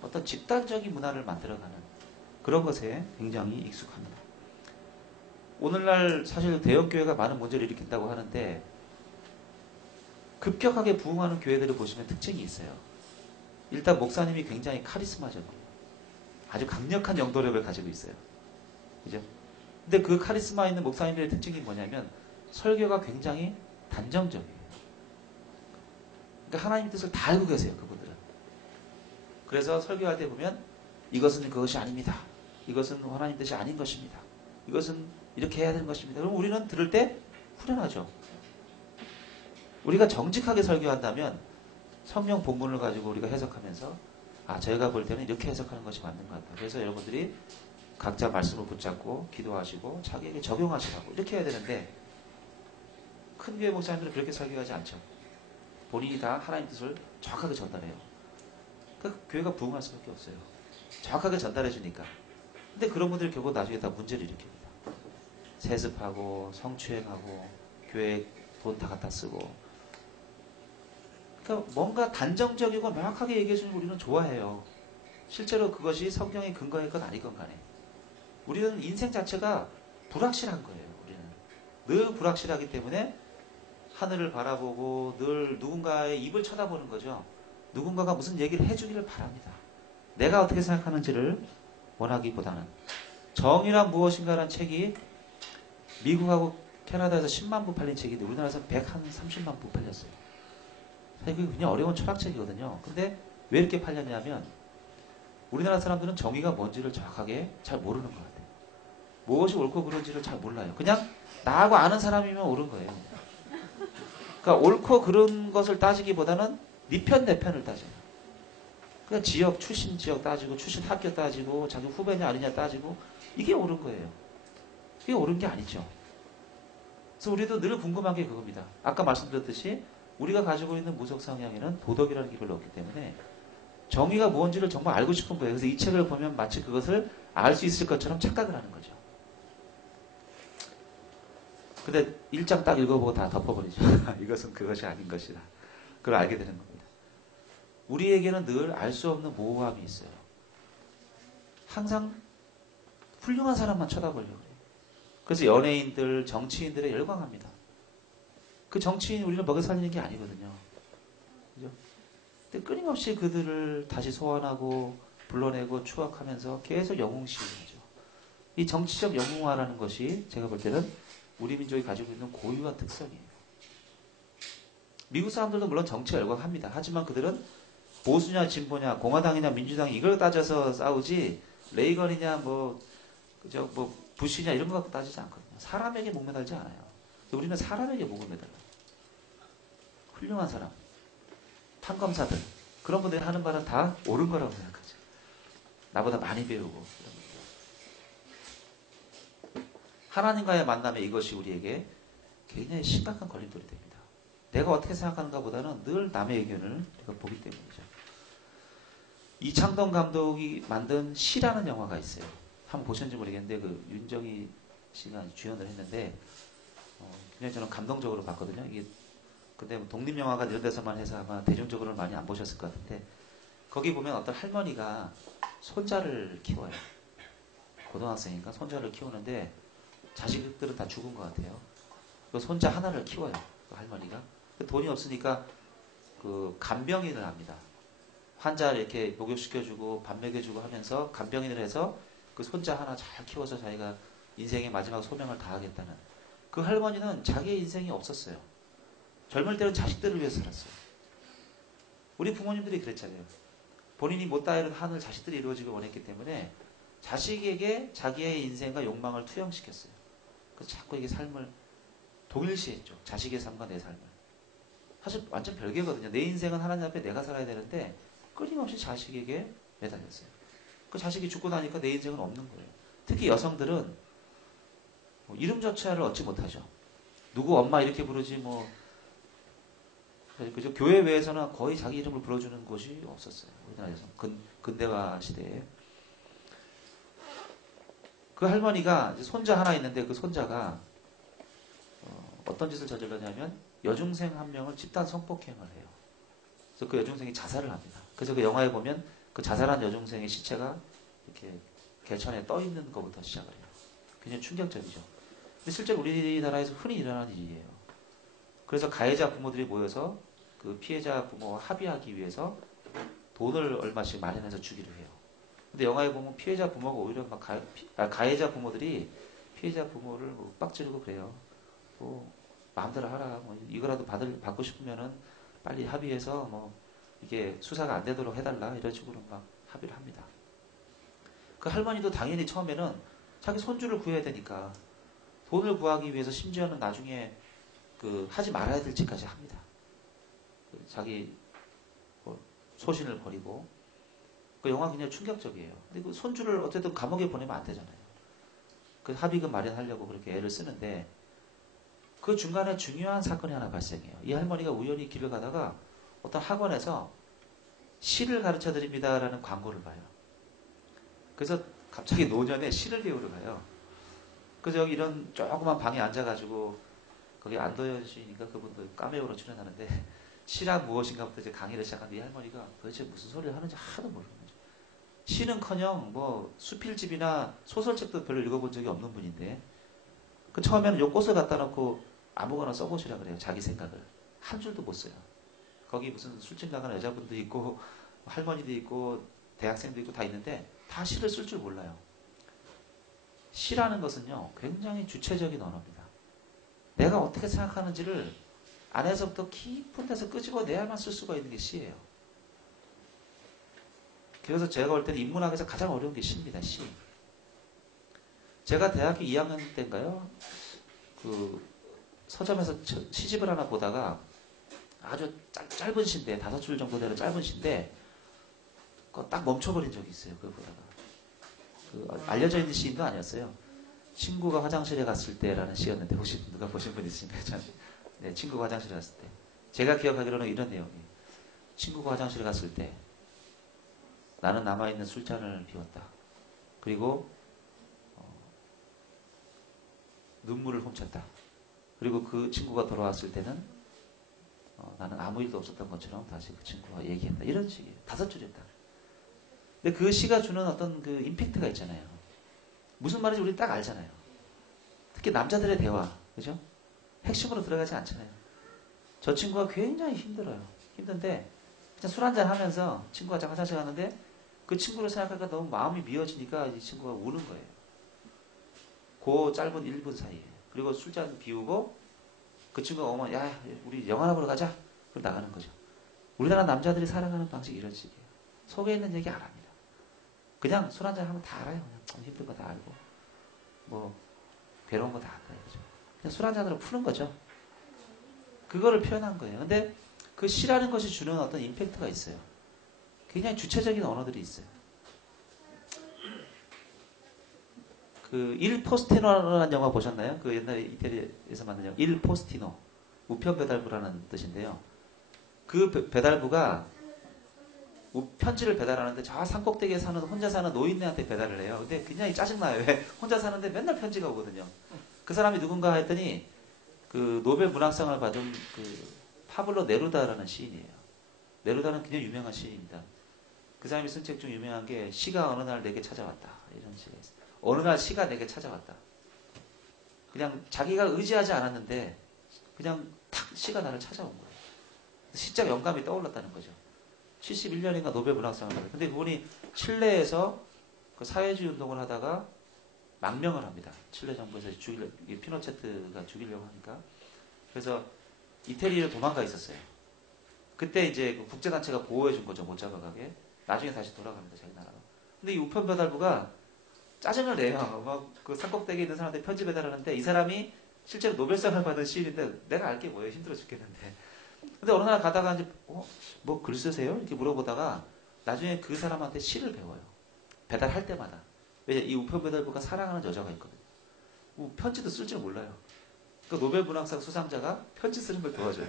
어떤 집단적인 문화를 만들어가는 그런 것에 굉장히 익숙합니다. 오늘날 사실 대형교회가 많은 문제를 일으킨다고 하는데 급격하게 부흥하는 교회들을 보시면 특징이 있어요. 일단 목사님이 굉장히 카리스마적이에요. 아주 강력한 영도력을 가지고 있어요. 그죠? 근데 그 카리스마 있는 목사님들의 특징이 뭐냐면 설교가 굉장히 단정적이에요. 그러니까 하나님 뜻을 다 알고 계세요. 그분들은. 그래서 설교할 때 보면 이것은 그것이 아닙니다. 이것은 하나님 뜻이 아닌 것입니다. 이것은 이렇게 해야 되는 것입니다. 그럼 우리는 들을 때 후련하죠. 우리가 정직하게 설교한다면 성령 본문을 가지고 우리가 해석하면서 아, 저희가 볼 때는 이렇게 해석하는 것이 맞는 것 같다. 그래서 여러분들이 각자 말씀을 붙잡고 기도하시고 자기에게 적용하시라고 이렇게 해야 되는데 큰 교회 목사님들은 그렇게 설교하지 않죠. 본인이 다 하나님 뜻을 정확하게 전달해요. 그러니까 교회가 부흥할 수밖에 없어요. 정확하게 전달해 주니까. 근데 그런 분들이 결국 나중에 다 문제를 일으킵니다. 세습하고 성추행하고 교회 돈 다 갖다 쓰고. 그러니까 뭔가 단정적이고 명확하게 얘기해 주는 우리는 좋아해요. 실제로 그것이 성경의 근거일 건 아니건 간에. 우리는 인생 자체가 불확실한 거예요. 우리는 늘 불확실하기 때문에 하늘을 바라보고 늘 누군가의 입을 쳐다보는 거죠. 누군가가 무슨 얘기를 해주기를 바랍니다. 내가 어떻게 생각하는지를 원하기보다는. 정의란 무엇인가라는 책이 미국하고 캐나다에서 10만 부 팔린 책인데 우리나라에서 130만 부 팔렸어요. 사실 그게 굉장히 어려운 철학책이거든요. 근데 왜 이렇게 팔렸냐면 우리나라 사람들은 정의가 뭔지를 정확하게 잘 모르는 것 같아요. 무엇이 옳고 그른지를 잘 몰라요. 그냥 나하고 아는 사람이면 옳은 거예요. 그러니까 옳고 그른 것을 따지기보다는 네 편 내 편을 따져요. 그냥 지역, 출신 지역 따지고 출신 학교 따지고 자기 후배냐 아니냐 따지고 이게 옳은 거예요. 이게 옳은 게 아니죠. 그래서 우리도 늘 궁금한 게 그겁니다. 아까 말씀드렸듯이 우리가 가지고 있는 무속 성향에는 도덕이라는 게 별로 없기 때문에 정의가 뭔지를 정말 알고 싶은 거예요. 그래서 이 책을 보면 마치 그것을 알 수 있을 것처럼 착각을 하는 거죠. 근데 1장 딱 읽어보고 다 덮어버리죠. 이것은 그것이 아닌 것이다. 그걸 알게 되는 겁니다. 우리에게는 늘 알 수 없는 모호함이 있어요. 항상 훌륭한 사람만 쳐다보려고 해요. 그래서 연예인들, 정치인들에 열광합니다. 그 정치인 우리는 먹여 살리는 게 아니거든요. 그죠? 근데 끊임없이 그들을 다시 소환하고 불러내고 추억하면서 계속 영웅시하죠. 이 정치적 영웅화라는 것이 제가 볼 때는 우리 민족이 가지고 있는 고유한 특성이에요. 미국 사람들도 물론 정치에 열광합니다. 하지만 그들은 보수냐 진보냐 공화당이냐 민주당 이걸 따져서 싸우지 레이건이냐 뭐 부시냐 이런 거 갖고 따지지 않거든요. 사람에게 목매달지 않아요. 우리는 사람에게 목을 매달아요. 훌륭한 사람, 판검사들 그런 분들이 하는 말은 다 옳은 거라고 생각하죠. 나보다 많이 배우고 하나님과의 만남에 이것이 우리에게 굉장히 심각한 걸림돌이 됩니다. 내가 어떻게 생각하는가 보다는 늘 남의 의견을 우리가 보기 때문이죠. 이창동 감독이 만든 시라는 영화가 있어요. 한번 보셨는지 모르겠는데 그 윤정희 씨가 주연을 했는데 굉장히 저는 감동적으로 봤거든요. 이게 근데 뭐 독립영화가 이런 데서만 해서 아마 대중적으로는 많이 안 보셨을 것 같은데 거기 보면 어떤 할머니가 손자를 키워요. 고등학생인가 손자를 키우는데 자식들은 다 죽은 것 같아요. 그 손자 하나를 키워요. 그 할머니가. 돈이 없으니까 그 간병인을 합니다. 환자를 이렇게 목욕시켜주고 밥 먹여주고 하면서 간병인을 해서 그 손자 하나 잘 키워서 자기가 인생의 마지막 소명을 다하겠다는. 그 할머니는 자기의 인생이 없었어요. 젊을 때는 자식들을 위해서 살았어요. 우리 부모님들이 그랬잖아요. 본인이 못다 이룬 한을 자식들이 이루어지길 원했기 때문에 자식에게 자기의 인생과 욕망을 투영시켰어요. 그래서 자꾸 이게 삶을 동일시했죠. 자식의 삶과 내 삶을. 사실 완전 별개거든요. 내 인생은 하나님 앞에 내가 살아야 되는데 끊임없이 자식에게 매달렸어요. 그 자식이 죽고 나니까 내 인생은 없는 거예요. 특히 여성들은 뭐 이름조차를 얻지 못하죠. 누구 엄마 이렇게 부르지 뭐 그죠? 교회 외에서는 거의 자기 이름을 불러주는 곳이 없었어요. 우리나라에서 근대화 시대에. 그 할머니가 이제 손자 하나 있는데 그 손자가 어떤 짓을 저질렀냐면 여중생 한 명을 집단 성폭행을 해요. 그래서 그 여중생이 자살을 합니다. 그래서 그 영화에 보면 그 자살한 여중생의 시체가 이렇게 개천에 떠 있는 것부터 시작을 해요. 굉장히 충격적이죠. 근데 실제로 우리나라에서 흔히 일어나는 일이에요. 그래서 가해자 부모들이 모여서 그 피해자 부모와 합의하기 위해서 돈을 얼마씩 마련해서 주기로 해요. 근데 영화에 보면 피해자 부모가 오히려 막 가해자 부모들이 피해자 부모를 뭐 빡지르고 그래요. 뭐 마음대로 하라. 뭐 이거라도 받고 싶으면은 빨리 합의해서 뭐 이게 수사가 안 되도록 해달라 이런 식으로 막 합의를 합니다. 그 할머니도 당연히 처음에는 자기 손주를 구해야 되니까 돈을 구하기 위해서 심지어는 나중에 그 하지 말아야 될 짓까지 합니다. 자기 뭐 소신을 버리고 그 영화 굉장히 충격적이에요. 근데 그 손주를 어쨌든 감옥에 보내면 안 되잖아요. 그 합의금 마련하려고 그렇게 애를 쓰는데 그 중간에 중요한 사건이 하나 발생해요. 이 할머니가 우연히 길을 가다가 어떤 학원에서 시를 가르쳐 드립니다라는 광고를 봐요. 그래서 갑자기 노년에 시를 배우러 가요. 그래서 여기 이런 조그만 방에 앉아가지고 거기 안도현 씨니까 그분도 카메오로 출연하는데 시란 무엇인가부터 이제 강의를 시작하는데 이 할머니가 도대체 무슨 소리를 하는지 하나도 모르는 거죠. 시는커녕 뭐 수필집이나 소설책도 별로 읽어본 적이 없는 분인데 그 처음에는 요 꽃을 갖다 놓고 아무거나 써보시라 그래요. 자기 생각을. 한 줄도 못 써요. 거기 무슨 술집 나가는 여자분도 있고 할머니도 있고 대학생도 있고 다 있는데 다 시를 쓸 줄 몰라요. 시라는 것은요 굉장히 주체적인 언어입니다. 내가 어떻게 생각하는지를 안에서부터 깊은 데서 끄집어내야만 쓸 수가 있는 게 시예요. 그래서 제가 볼 때는 인문학에서 가장 어려운 게 시입니다. 시. 제가 대학교 2학년 때인가요? 그 서점에서 시집을 하나 보다가 아주 짧은 시인데 5줄 정도 되는 짧은 시인데 딱 멈춰버린 적이 있어요. 그걸 보다가. 알려져 있는 시인도 아니었어요. 친구가 화장실에 갔을 때라는 시였는데 혹시 누가 보신 분 있으신가요? 네, 친구가 화장실에 갔을 때. 제가 기억하기로는 이런 내용이에요. 친구가 화장실에 갔을 때 나는 남아있는 술잔을 비웠다. 그리고 눈물을 훔쳤다. 그리고 그 친구가 돌아왔을 때는 나는 아무 일도 없었던 것처럼 다시 그 친구와 얘기했다. 이런 식이에요. 5줄이었다. 근데 그 시가 주는 어떤 그 임팩트가 있잖아요. 무슨 말인지 우리 딱 알잖아요. 특히 남자들의 대화, 그죠? 핵심으로 들어가지 않잖아요. 저 친구가 굉장히 힘들어요. 힘든데 그냥 술 한잔 하면서 친구가 잠깐 화장실 갔는데 그 친구를 생각하니까 너무 마음이 미어지니까 이 친구가 우는 거예요. 그 짧은 1분 사이에. 그리고 술잔 비우고 그 친구가 오면 야 우리 영화나 보러 가자. 그럼 나가는 거죠. 우리나라 남자들이 살아가는 방식이 이런 식이에요. 속에 있는 얘기 안 합니다. 그냥 술 한잔 하면 다 알아요. 그냥 힘든 거 다 알고 뭐 괴로운 거 다 알아요. 그죠? 그냥 술 한잔으로 푸는 거죠. 그거를 표현한 거예요. 근데 그 시라는 것이 주는 어떤 임팩트가 있어요. 굉장히 주체적인 언어들이 있어요. 그 일 포스티노라는 영화 보셨나요? 그 옛날에 이태리에서 만든 영화 일 포스티노 우편 배달부라는 뜻인데요. 그 배달부가 편지를 배달하는데 저 산꼭대기에 사는 혼자 사는 노인네한테 배달을 해요. 근데 굉장히 짜증나요. 왜? 혼자 사는데 맨날 편지가 오거든요. 그 사람이 누군가 했더니 그 노벨 문학상을 받은 그 파블로 네루다라는 시인이에요. 네루다는 굉장히 유명한 시인입니다. 그 사람이 쓴 책 중 유명한 게 시가 어느 날 내게 찾아왔다. 이런 시가 있어요. 어느 날 시가 내게 찾아왔다. 그냥 자기가 의지하지 않았는데 그냥 탁 시가 나를 찾아온 거예요. 시적 영감이 떠올랐다는 거죠. 71년인가 노벨 문학상을 받아요. 근데 그분이 칠레에서 그 사회주의 운동을 하다가 망명을 합니다. 칠레 정부에서 피노체트가 죽이려고 하니까. 그래서 이태리로 도망가 있었어요. 그때 이제 그 국제단체가 보호해 준 거죠. 못 잡아가게. 나중에 다시 돌아갑니다. 자기 나라로. 근데 이 우편 배달부가 짜증을 내요. 막 그 산꼭대기에 있는 사람한테 편지 배달하는데 이 사람이 실제로 노벨상을 받은 시인인데 내가 알게 뭐예요. 힘들어 죽겠는데. 근데 어느 날 가다가 이제 뭐 글 쓰세요? 이렇게 물어보다가 나중에 그 사람한테 시를 배워요. 배달할 때마다. 왜냐 이 우편 배달부가 사랑하는 여자가 있거든요. 편지도 쓸 줄 몰라요. 그 노벨 문학상 수상자가 편지 쓰는 걸 도와줘요.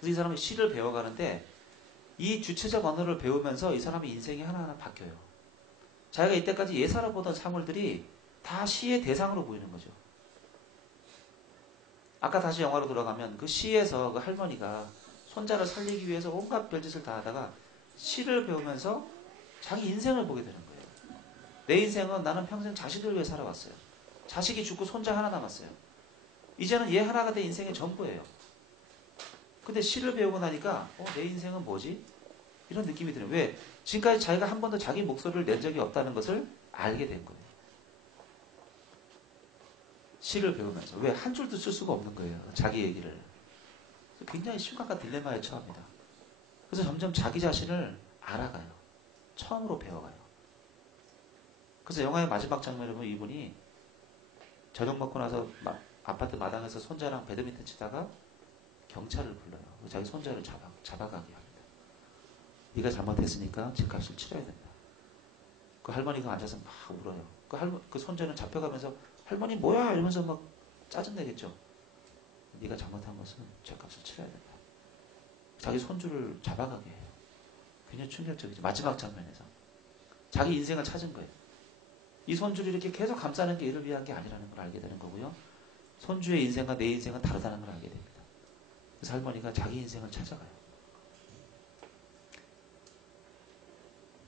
그래서 이 사람이 시를 배워가는데 이 주체적 언어를 배우면서 이 사람의 인생이 하나하나 바뀌어요. 자기가 이때까지 예사로 보던 사물들이 다 시의 대상으로 보이는 거죠. 아까 다시 영화로 돌아가면 그 시에서 그 할머니가 손자를 살리기 위해서 온갖 별짓을 다 하다가 시를 배우면서 자기 인생을 보게 되는 거예요. 내 인생은 나는 평생 자식을 위해 살아왔어요. 자식이 죽고 손자 하나 남았어요. 이제는 얘 하나가 내 인생의 전부예요. 근데 시를 배우고 나니까 내 인생은 뭐지? 이런 느낌이 드는 거예요. 왜? 지금까지 자기가 한 번도 자기 목소리를 낸 적이 없다는 것을 알게 된 거예요. 시를 배우면서. 왜? 한 줄도 쓸 수가 없는 거예요. 자기 얘기를. 굉장히 심각한 딜레마에 처합니다. 그래서 점점 자기 자신을 알아가요. 처음으로 배워가요. 그래서 영화의 마지막 장면을 보면 이분이 저녁 먹고 나서 아파트 마당에서 손자랑 배드민턴 치다가 경찰을 불러요. 자기 손자를 잡아가게 합니다. 네가 잘못했으니까 집값을 치러야 된다. 그 할머니가 앉아서 막 울어요. 그 손자는 잡혀가면서 할머니 뭐야 이러면서 막 짜증내겠죠. 네가 잘못한 것은 집값을 치러야 된다. 자기 손주를 잡아가게 해요. 굉장히 충격적이죠. 마지막 장면에서. 자기 인생을 찾은 거예요. 이 손주를 이렇게 계속 감싸는 게 이를 위한 게 아니라는 걸 알게 되는 거고요. 손주의 인생과 내 인생은 다르다는 걸 알게 됩니다. 그래서 할머니가 자기 인생을 찾아가요.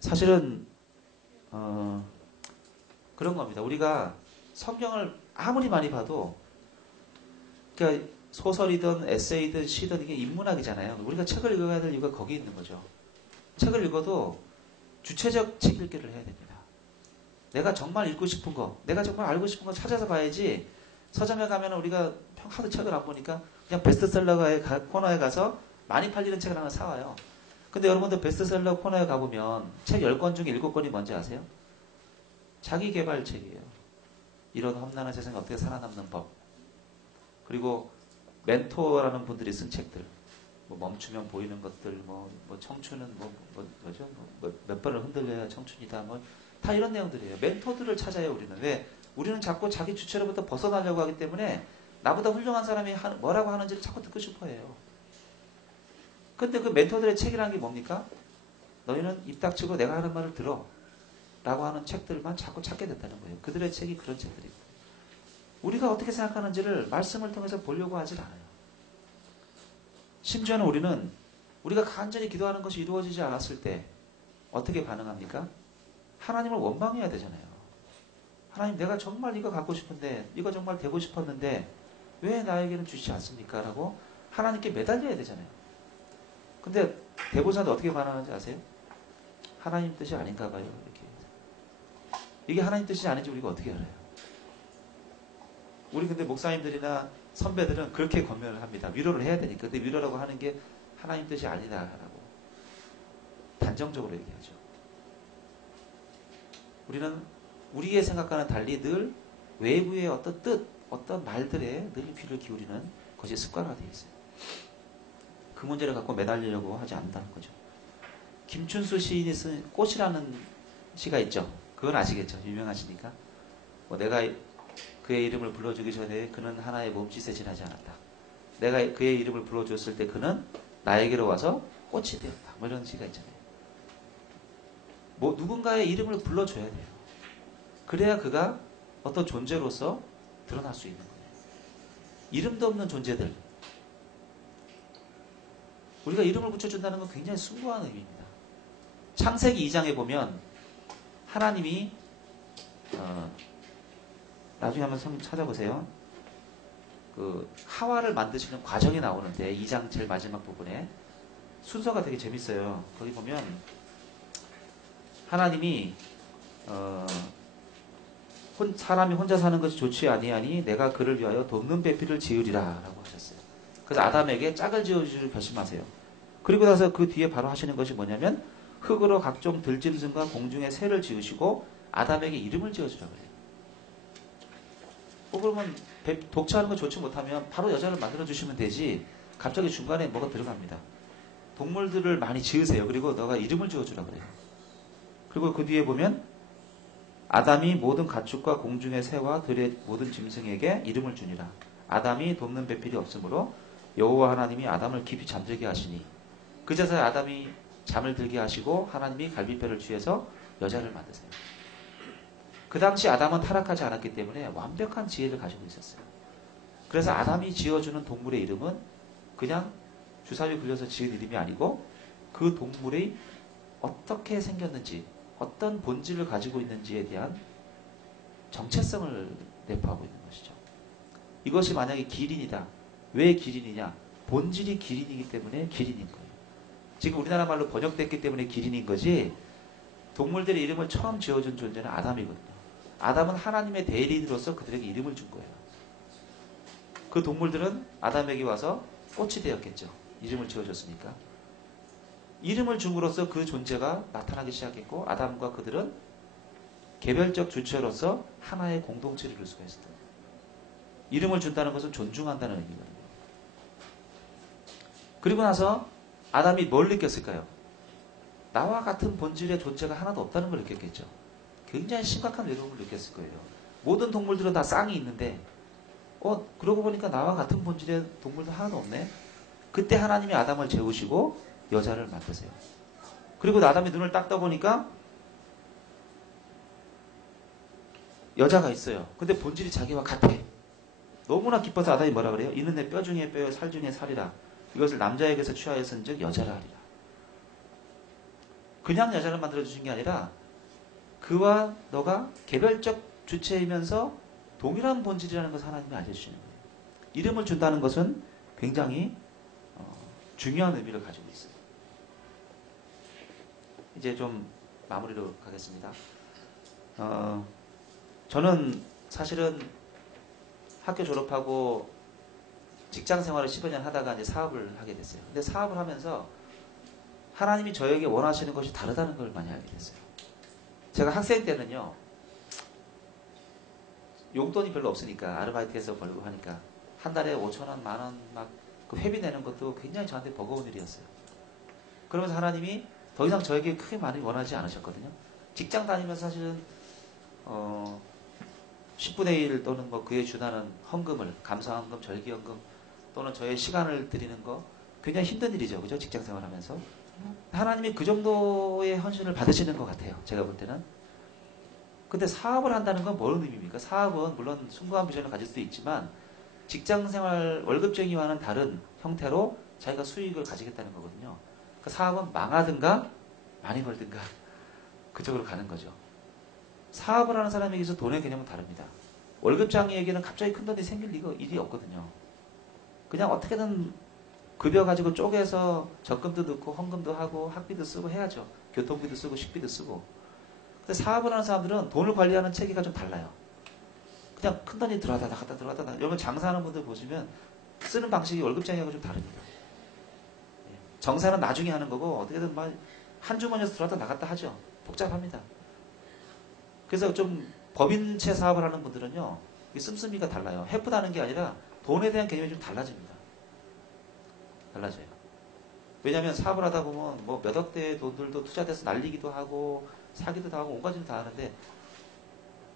사실은 그런 겁니다. 우리가 성경을 아무리 많이 봐도 그러니까 소설이든 에세이든 시든 이게 인문학이잖아요. 우리가 책을 읽어야 될 이유가 거기 있는 거죠. 책을 읽어도 주체적 책 읽기를 해야 됩니다. 내가 정말 읽고 싶은 거, 내가 정말 알고 싶은 거 찾아서 봐야지. 서점에 가면 우리가 하도 책을 안 보니까 그냥 베스트셀러 코너에 가서 많이 팔리는 책을 하나 사와요. 근데 여러분들 베스트셀러 코너에 가보면 책 10권 중에 7권이 뭔지 아세요? 자기 개발 책이에요. 이런 험난한 세상에 어떻게 살아남는 법. 그리고 멘토라는 분들이 쓴 책들. 뭐 멈추면 보이는 것들, 뭐 청춘은 뭐죠? 몇 번을 흔들려야 청춘이다. 다 이런 내용들이에요. 멘토들을 찾아요, 우리는. 왜? 우리는 자꾸 자기 주체로부터 벗어나려고 하기 때문에 나보다 훌륭한 사람이 뭐라고 하는지를 자꾸 듣고 싶어 해요. 근데 그 멘토들의 책이라는 게 뭡니까? 너희는 입 닥치고 내가 하는 말을 들어. 라고 하는 책들만 자꾸 찾게 된다는 거예요. 그들의 책이 그런 책들이고. 우리가 어떻게 생각하는지를 말씀을 통해서 보려고 하질 않아요. 심지어는 우리가 간절히 기도하는 것이 이루어지지 않았을 때 어떻게 반응합니까? 하나님을 원망해야 되잖아요. 하나님 내가 정말 이거 갖고 싶은데 이거 정말 되고 싶었는데 왜 나에게는 주시지 않습니까? 라고 하나님께 매달려야 되잖아요. 근데 대보사도 어떻게 반응하는지 아세요? 하나님 뜻이 아닌가 봐요. 이렇게. 이게 하나님 뜻이 아닌지 우리가 어떻게 알아요? 우리 근데 목사님들이나 선배들은 그렇게 권면을 합니다. 위로를 해야 되니까. 근데 위로라고 하는 게 하나님 뜻이 아니다라고 단정적으로 얘기하죠. 우리는 우리의 생각과는 달리 늘 외부의 어떤 뜻, 어떤 말들에 늘 귀를 기울이는 것이 습관화가 되어 있어요. 그 문제를 갖고 매달리려고 하지 않는다는 거죠. 김춘수 시인이 쓴 꽃이라는 시가 있죠. 그건 아시겠죠. 유명하시니까. 내가 그의 이름을 불러주기 전에 그는 하나의 몸짓에 지나지 않았다. 내가 그의 이름을 불러줬을 때 그는 나에게로 와서 꽃이 되었다. 이런 시가 있잖아요. 누군가의 이름을 불러줘야 돼요. 그래야 그가 어떤 존재로서 드러날 수 있는 거예요. 이름도 없는 존재들. 우리가 이름을 붙여준다는 건 굉장히 숭고한 의미입니다. 창세기 2장에 보면 하나님이 나중에 한번 성경 찾아보세요. 그 하와를 만드시는 과정이 나오는데 2장 제일 마지막 부분에 순서가 되게 재밌어요. 거기 보면 하나님이 사람이 혼자 사는 것이 좋지 아니하니 내가 그를 위하여 돕는 배필을 지으리라 라고 하셨어요. 그래서 아담에게 짝을 지어주기를 결심하세요. 그리고 나서 그 뒤에 바로 하시는 것이 뭐냐면 흙으로 각종 들짐승과 공중의 새를 지으시고 아담에게 이름을 지어주라고 해요. 그러면 독처하는 거 좋지 못하면 바로 여자를 만들어주시면 되지 갑자기 중간에 뭐가 들어갑니다. 동물들을 많이 지으세요. 그리고 너가 이름을 지어주라고 그래요. 그리고 그 뒤에 보면 아담이 모든 가축과 공중의 새와 들의 모든 짐승에게 이름을 주니라. 아담이 돕는 배필이 없으므로 여호와 하나님이 아담을 깊이 잠들게 하시니 그제서야 아담이 잠을 들게 하시고 하나님이 갈비뼈를 취해서 여자를 만드세요. 그 당시 아담은 타락하지 않았기 때문에 완벽한 지혜를 가지고 있었어요. 그래서 아담이 지어주는 동물의 이름은 그냥 주사위 굴려서 지은 이름이 아니고 그 동물이 어떻게 생겼는지 어떤 본질을 가지고 있는지에 대한 정체성을 내포하고 있는 것이죠. 이것이 만약에 기린이다. 왜 기린이냐? 본질이 기린이기 때문에 기린인 거예요. 지금 우리나라 말로 번역됐기 때문에 기린인 거지 동물들의 이름을 처음 지어준 존재는 아담이거든요. 아담은 하나님의 대리인으로서 그들에게 이름을 준 거예요. 그 동물들은 아담에게 와서 꽃이 되었겠죠. 이름을 지어줬으니까. 이름을 줌으로써 그 존재가 나타나기 시작했고 아담과 그들은 개별적 주체로서 하나의 공동체를 이룰 수가 있었다. 이름을 준다는 것은 존중한다는 의미거든요. 그리고 나서 아담이 뭘 느꼈을까요? 나와 같은 본질의 존재가 하나도 없다는 걸 느꼈겠죠. 굉장히 심각한 외로움을 느꼈을 거예요. 모든 동물들은 다 쌍이 있는데 그러고 보니까 나와 같은 본질의 동물도 하나도 없네. 그때 하나님이 아담을 재우시고 여자를 만드세요. 그리고 아담이 눈을 딱 떠보니까 여자가 있어요. 근데 본질이 자기와 같아. 너무나 기뻐서 아담이 뭐라 그래요? 이는 내 뼈 중에 뼈요 살 중에 살이라. 이것을 남자에게서 취하였은즉 여자라 하리라. 그냥 여자를 만들어주신 게 아니라 그와 너가 개별적 주체이면서 동일한 본질이라는 것을 하나님이 알려주시는 거예요. 이름을 준다는 것은 굉장히 중요한 의미를 가지고 있어요. 이제 좀 마무리로 가겠습니다. 저는 사실은 학교 졸업하고 직장 생활을 10여 년 하다가 이제 사업을 하게 됐어요. 근데 사업을 하면서 하나님이 저에게 원하시는 것이 다르다는 걸 많이 알게 됐어요. 제가 학생 때는요, 용돈이 별로 없으니까 아르바이트해서 벌고 하니까 한 달에 5,000원, 만원 막 그 회비 내는 것도 굉장히 저한테 버거운 일이었어요. 그러면서 하나님이 더 이상 저에게 크게 많이 원하지 않으셨거든요. 직장 다니면서 사실은 10분의 1 또는 뭐 그에 준하는 헌금을, 감사헌금, 절기헌금 또는 저의 시간을 드리는 거 굉장히 힘든 일이죠. 그죠? 직장 생활하면서. 하나님이 그 정도의 헌신을 받으시는 것 같아요. 제가 볼 때는. 근데 사업을 한다는 건 뭔 의미입니까? 사업은 물론 숭고한 비전을 가질 수도 있지만 직장 생활 월급쟁이와는 다른 형태로 자기가 수익을 가지겠다는 거거든요. 그러니까 사업은 망하든가 많이 벌든가 그쪽으로 가는 거죠. 사업을 하는 사람에게서 돈의 개념은 다릅니다. 월급쟁이에게는 갑자기 큰 돈이 생길 일이 없거든요. 그냥 어떻게든 급여 가지고 쪼개서 적금도 넣고 헌금도 하고 학비도 쓰고 해야죠. 교통비도 쓰고 식비도 쓰고. 근데 사업을 하는 사람들은 돈을 관리하는 체계가 좀 달라요. 그냥 큰 돈이 들어왔다 나갔다 들어왔다 나갔다. 여러분 장사하는 분들 보시면 쓰는 방식이 월급쟁이하고 좀 다릅니다. 정사는 나중에 하는 거고 어떻게든 막 한 주머니에서 들어왔다 나갔다 하죠. 복잡합니다. 그래서 좀 법인체 사업을 하는 분들은요, 이 씀씀이가 달라요. 해프다는 게 아니라 돈에 대한 개념이 좀 달라집니다. 달라져요. 왜냐하면 사업을 하다 보면 뭐 몇 억대의 돈들도 투자돼서 날리기도 하고 사기도 하고 온 가지를 다 하는데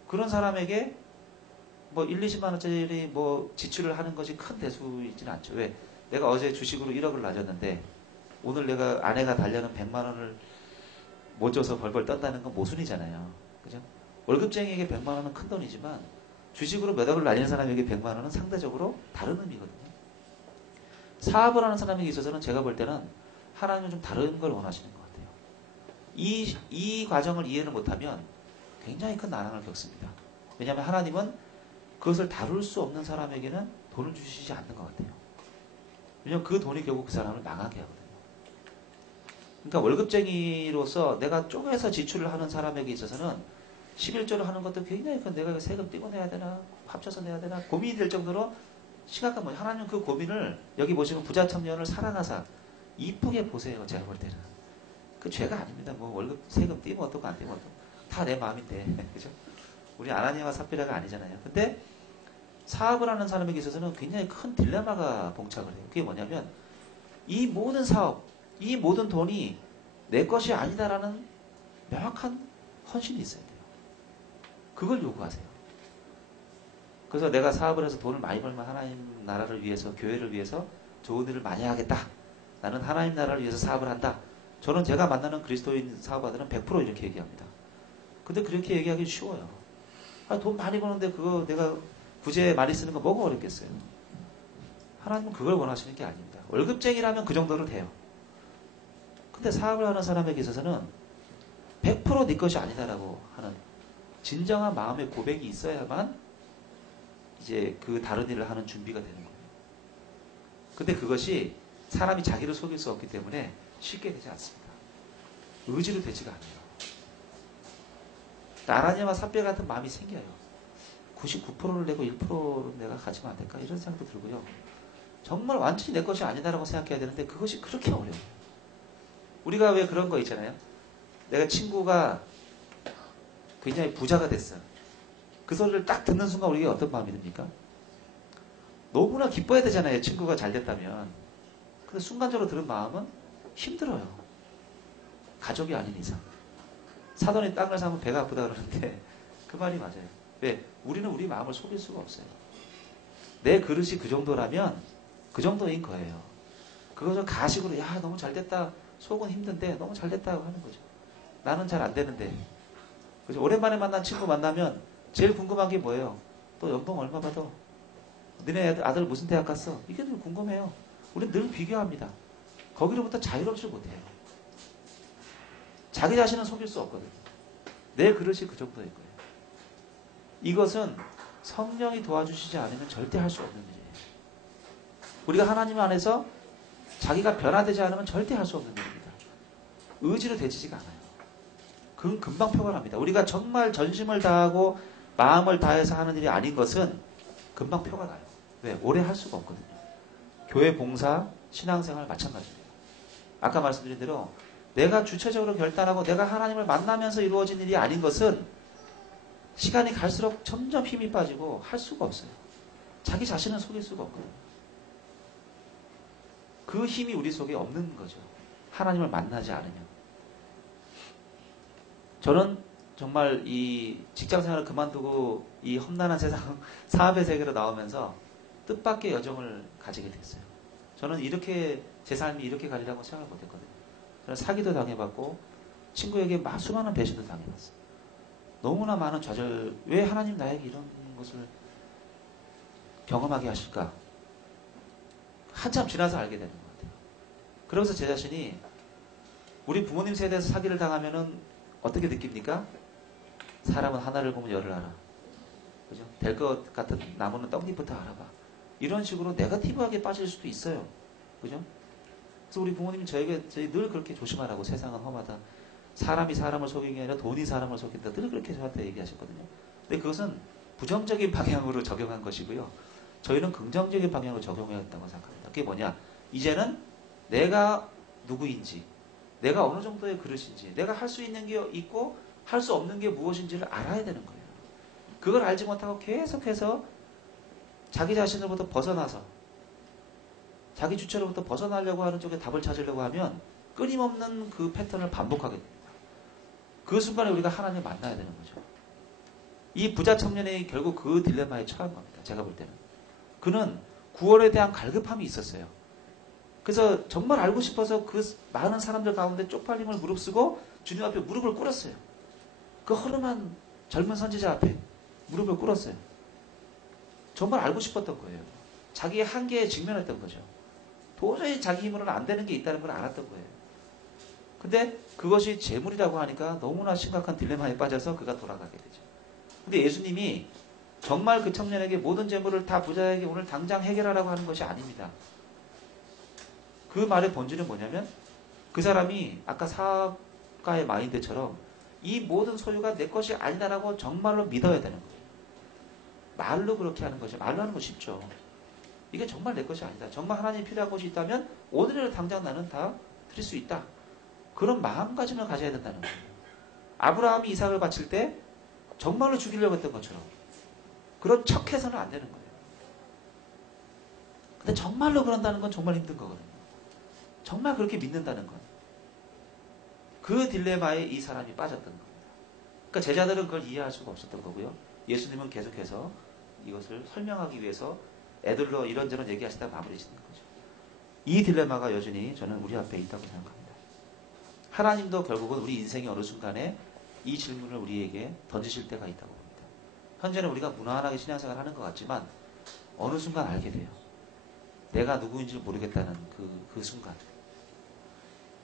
그런 사람에게 뭐 1, 20만 원짜리 뭐 지출을 하는 것이 큰 대수이지는 않죠. 왜? 내가 어제 주식으로 1억을 날렸는데 오늘 내가 아내가 달려는 100만 원을 못 줘서 벌벌 떤다는 건 모순이잖아요. 그죠? 월급쟁이에게 100만 원은 큰 돈이지만 주식으로 몇 억을 날리는 사람에게 100만 원은 상대적으로 다른 의미거든요. 사업을 하는 사람에게 있어서는 제가 볼 때는 하나님은 좀 다른 걸 원하시는 것 같아요. 이 과정을 이해를 못하면 굉장히 큰 난항을 겪습니다. 왜냐하면 하나님은 그것을 다룰 수 없는 사람에게는 돈을 주시지 않는 것 같아요. 왜냐하면 그 돈이 결국 그 사람을 망하게 하거든요. 그러니까 월급쟁이로서 내가 쪼개서 지출을 하는 사람에게 있어서는 11조를 하는 것도 굉장히 큰 내가 세금 떼고 내야 되나 합쳐서 내야 되나 고민이 될 정도로 심각한 거예요. 하나님은 그 고민을 여기 보시면 부자 청년을 살아나사 이쁘게 보세요. 제가 볼 때는. 그 죄가 아닙니다. 뭐 월급 세금 떼면 어떻고 안 떼면 어떻고 다 내 마음인데 그죠? 우리 아나니아와 삽비라가 아니잖아요. 근데 사업을 하는 사람에게 있어서는 굉장히 큰 딜레마가 봉착을 해요. 그게 뭐냐면 이 모든 사업, 이 모든 돈이 내 것이 아니다라는 명확한 헌신이 있어야 돼요. 그걸 요구하세요. 그래서 내가 사업을 해서 돈을 많이 벌면 하나님 나라를 위해서, 교회를 위해서 좋은 일을 많이 하겠다. 나는 하나님 나라를 위해서 사업을 한다. 저는 제가 만나는 그리스도인 사업가들은 100% 이렇게 얘기합니다. 근데 그렇게 얘기하기 쉬워요. 돈 많이 버는데 그거 내가 구제에 많이 쓰는 거 뭐가 어렵겠어요. 하나님은 그걸 원하시는 게 아닙니다. 월급쟁이라면 그 정도는 돼요. 근데 사업을 하는 사람에게 있어서는 100% 네 것이 아니다라고 하는 진정한 마음의 고백이 있어야만 이제 그 다른 일을 하는 준비가 되는 거예요. 근데 그것이 사람이 자기를 속일 수 없기 때문에 쉽게 되지 않습니다. 의지로 되지가 않아요. 아나니아와 삽비라 같은 마음이 생겨요. 99%를 내고 1%를 내가 가지면 안 될까? 이런 생각도 들고요. 정말 완전히 내 것이 아니다라고 생각해야 되는데 그것이 그렇게 어려워요. 우리가 왜 그런 거 있잖아요. 내가 친구가 굉장히 부자가 됐어. 그 소리를 딱 듣는 순간 우리가 어떤 마음이 듭니까? 너무나 기뻐야 되잖아요. 친구가 잘 됐다면. 근데 순간적으로 들은 마음은 힘들어요. 가족이 아닌 이상. 사돈이 땅을 사면 배가 아프다 그러는데 그 말이 맞아요. 왜? 우리는 우리 마음을 속일 수가 없어요. 내 그릇이 그 정도라면 그 정도인 거예요. 그것을 가식으로 야 너무 잘됐다. 속은 힘든데 너무 잘됐다고 하는 거죠. 나는 잘 안 되는데. 그죠? 오랜만에 만난 친구 만나면 제일 궁금한 게 뭐예요? 너 연봉 얼마 받아? 너네 아들 무슨 대학 갔어? 이게 늘 궁금해요. 우리는 늘 비교합니다. 거기로부터 자유롭지 못해요. 자기 자신은 속일 수 없거든요. 내 그릇이 그 정도일 거예요. 이것은 성령이 도와주시지 않으면 절대 할 수 없는 일이에요. 우리가 하나님 안에서 자기가 변화되지 않으면 절대 할 수 없는 일입니다. 의지로 되지가 않아요. 그건 금방 표가 납니다. 우리가 정말 전심을 다하고 마음을 다해서 하는 일이 아닌 것은 금방 표가 나요. 왜? 오래 할 수가 없거든요. 교회 봉사, 신앙생활 마찬가지예요. 아까 말씀드린 대로 내가 주체적으로 결단하고 내가 하나님을 만나면서 이루어진 일이 아닌 것은 시간이 갈수록 점점 힘이 빠지고 할 수가 없어요. 자기 자신은 속일 수가 없거든요. 그 힘이 우리 속에 없는 거죠. 하나님을 만나지 않으면. 저는 정말 이 직장생활을 그만두고 이 험난한 세상 사업의 세계로 나오면서 뜻밖의 여정을 가지게 됐어요. 저는 이렇게 제 삶이 이렇게 가리라고 생각을 못했거든요. 저는 사기도 당해봤고 친구에게 수많은 배신도 당해봤어요. 너무나 많은 좌절. 왜 하나님 나에게 이런 것을 경험하게 하실까? 한참 지나서 알게 되는 것 같아요. 그러면서 제 자신이 우리 부모님 세대에서 사기를 당하면은 어떻게 느낍니까? 사람은 하나를 보면 열을 알아. 그죠? 될 것 같은 나무는 떡잎부터 알아봐. 이런 식으로 네거티브하게 빠질 수도 있어요. 그죠? 그래서 우리 부모님이 저희 늘 그렇게 조심하라고. 세상은 험하다. 사람이 사람을 속이는 게 아니라 돈이 사람을 속인다. 늘 그렇게 저한테 얘기하셨거든요. 근데 그것은 부정적인 방향으로 적용한 것이고요. 저희는 긍정적인 방향으로 적용해야 했다고 생각합니다. 그게 뭐냐? 이제는 내가 누구인지, 내가 어느 정도의 그릇인지, 내가 할 수 있는 게 있고 할 수 없는 게 무엇인지를 알아야 되는 거예요. 그걸 알지 못하고 계속해서 자기 자신으로부터 벗어나서 자기 주체로부터 벗어나려고 하는 쪽에 답을 찾으려고 하면 끊임없는 그 패턴을 반복하게 됩니다. 그 순간에 우리가 하나님을 만나야 되는 거죠. 이 부자 청년이 결국 그 딜레마에 처한 겁니다. 제가 볼 때는. 그는 구원에 대한 갈급함이 있었어요. 그래서 정말 알고 싶어서 그 많은 사람들 가운데 쪽팔림을 무릅쓰고 주님 앞에 무릎을 꿇었어요. 그 허름한 젊은 선지자 앞에 무릎을 꿇었어요. 정말 알고 싶었던 거예요. 자기의 한계에 직면했던 거죠. 도저히 자기 힘으로는 안 되는 게 있다는 걸 알았던 거예요. 근데 그것이 재물이라고 하니까 너무나 심각한 딜레마에 빠져서 그가 돌아가게 되죠. 근데 예수님이 정말 그 청년에게 모든 재물을 다 부자에게 오늘 당장 해결하라고 하는 것이 아닙니다. 그 말의 본질은 뭐냐면 그 사람이 아까 사업가의 마인드처럼 이 모든 소유가 내 것이 아니다라고 정말로 믿어야 되는 거예요. 말로 그렇게 하는 것이, 말로 하는 거 쉽죠. 이게 정말 내 것이 아니다. 정말 하나님이 필요한 것이 있다면 오늘을 당장 나는 다 드릴 수 있다. 그런 마음가짐을 가져야 된다는 거예요. 아브라함이 이삭을 바칠 때 정말로 죽이려고 했던 것처럼 그런 척해서는 안 되는 거예요. 근데 정말로 그런다는 건 정말 힘든 거거든요. 정말 그렇게 믿는다는 건. 그 딜레마에 이 사람이 빠졌던 겁니다. 그러니까 제자들은 그걸 이해할 수가 없었던 거고요. 예수님은 계속해서 이것을 설명하기 위해서 애들로 이런저런 얘기하시다 마무리 짓는 거죠. 이 딜레마가 여전히 저는 우리 앞에 있다고 생각합니다. 하나님도 결국은 우리 인생의 어느 순간에 이 질문을 우리에게 던지실 때가 있다고 봅니다. 현재는 우리가 무난하게 신앙생활을 하는 것 같지만 어느 순간 알게 돼요. 내가 누구인지 모르겠다는 그 순간.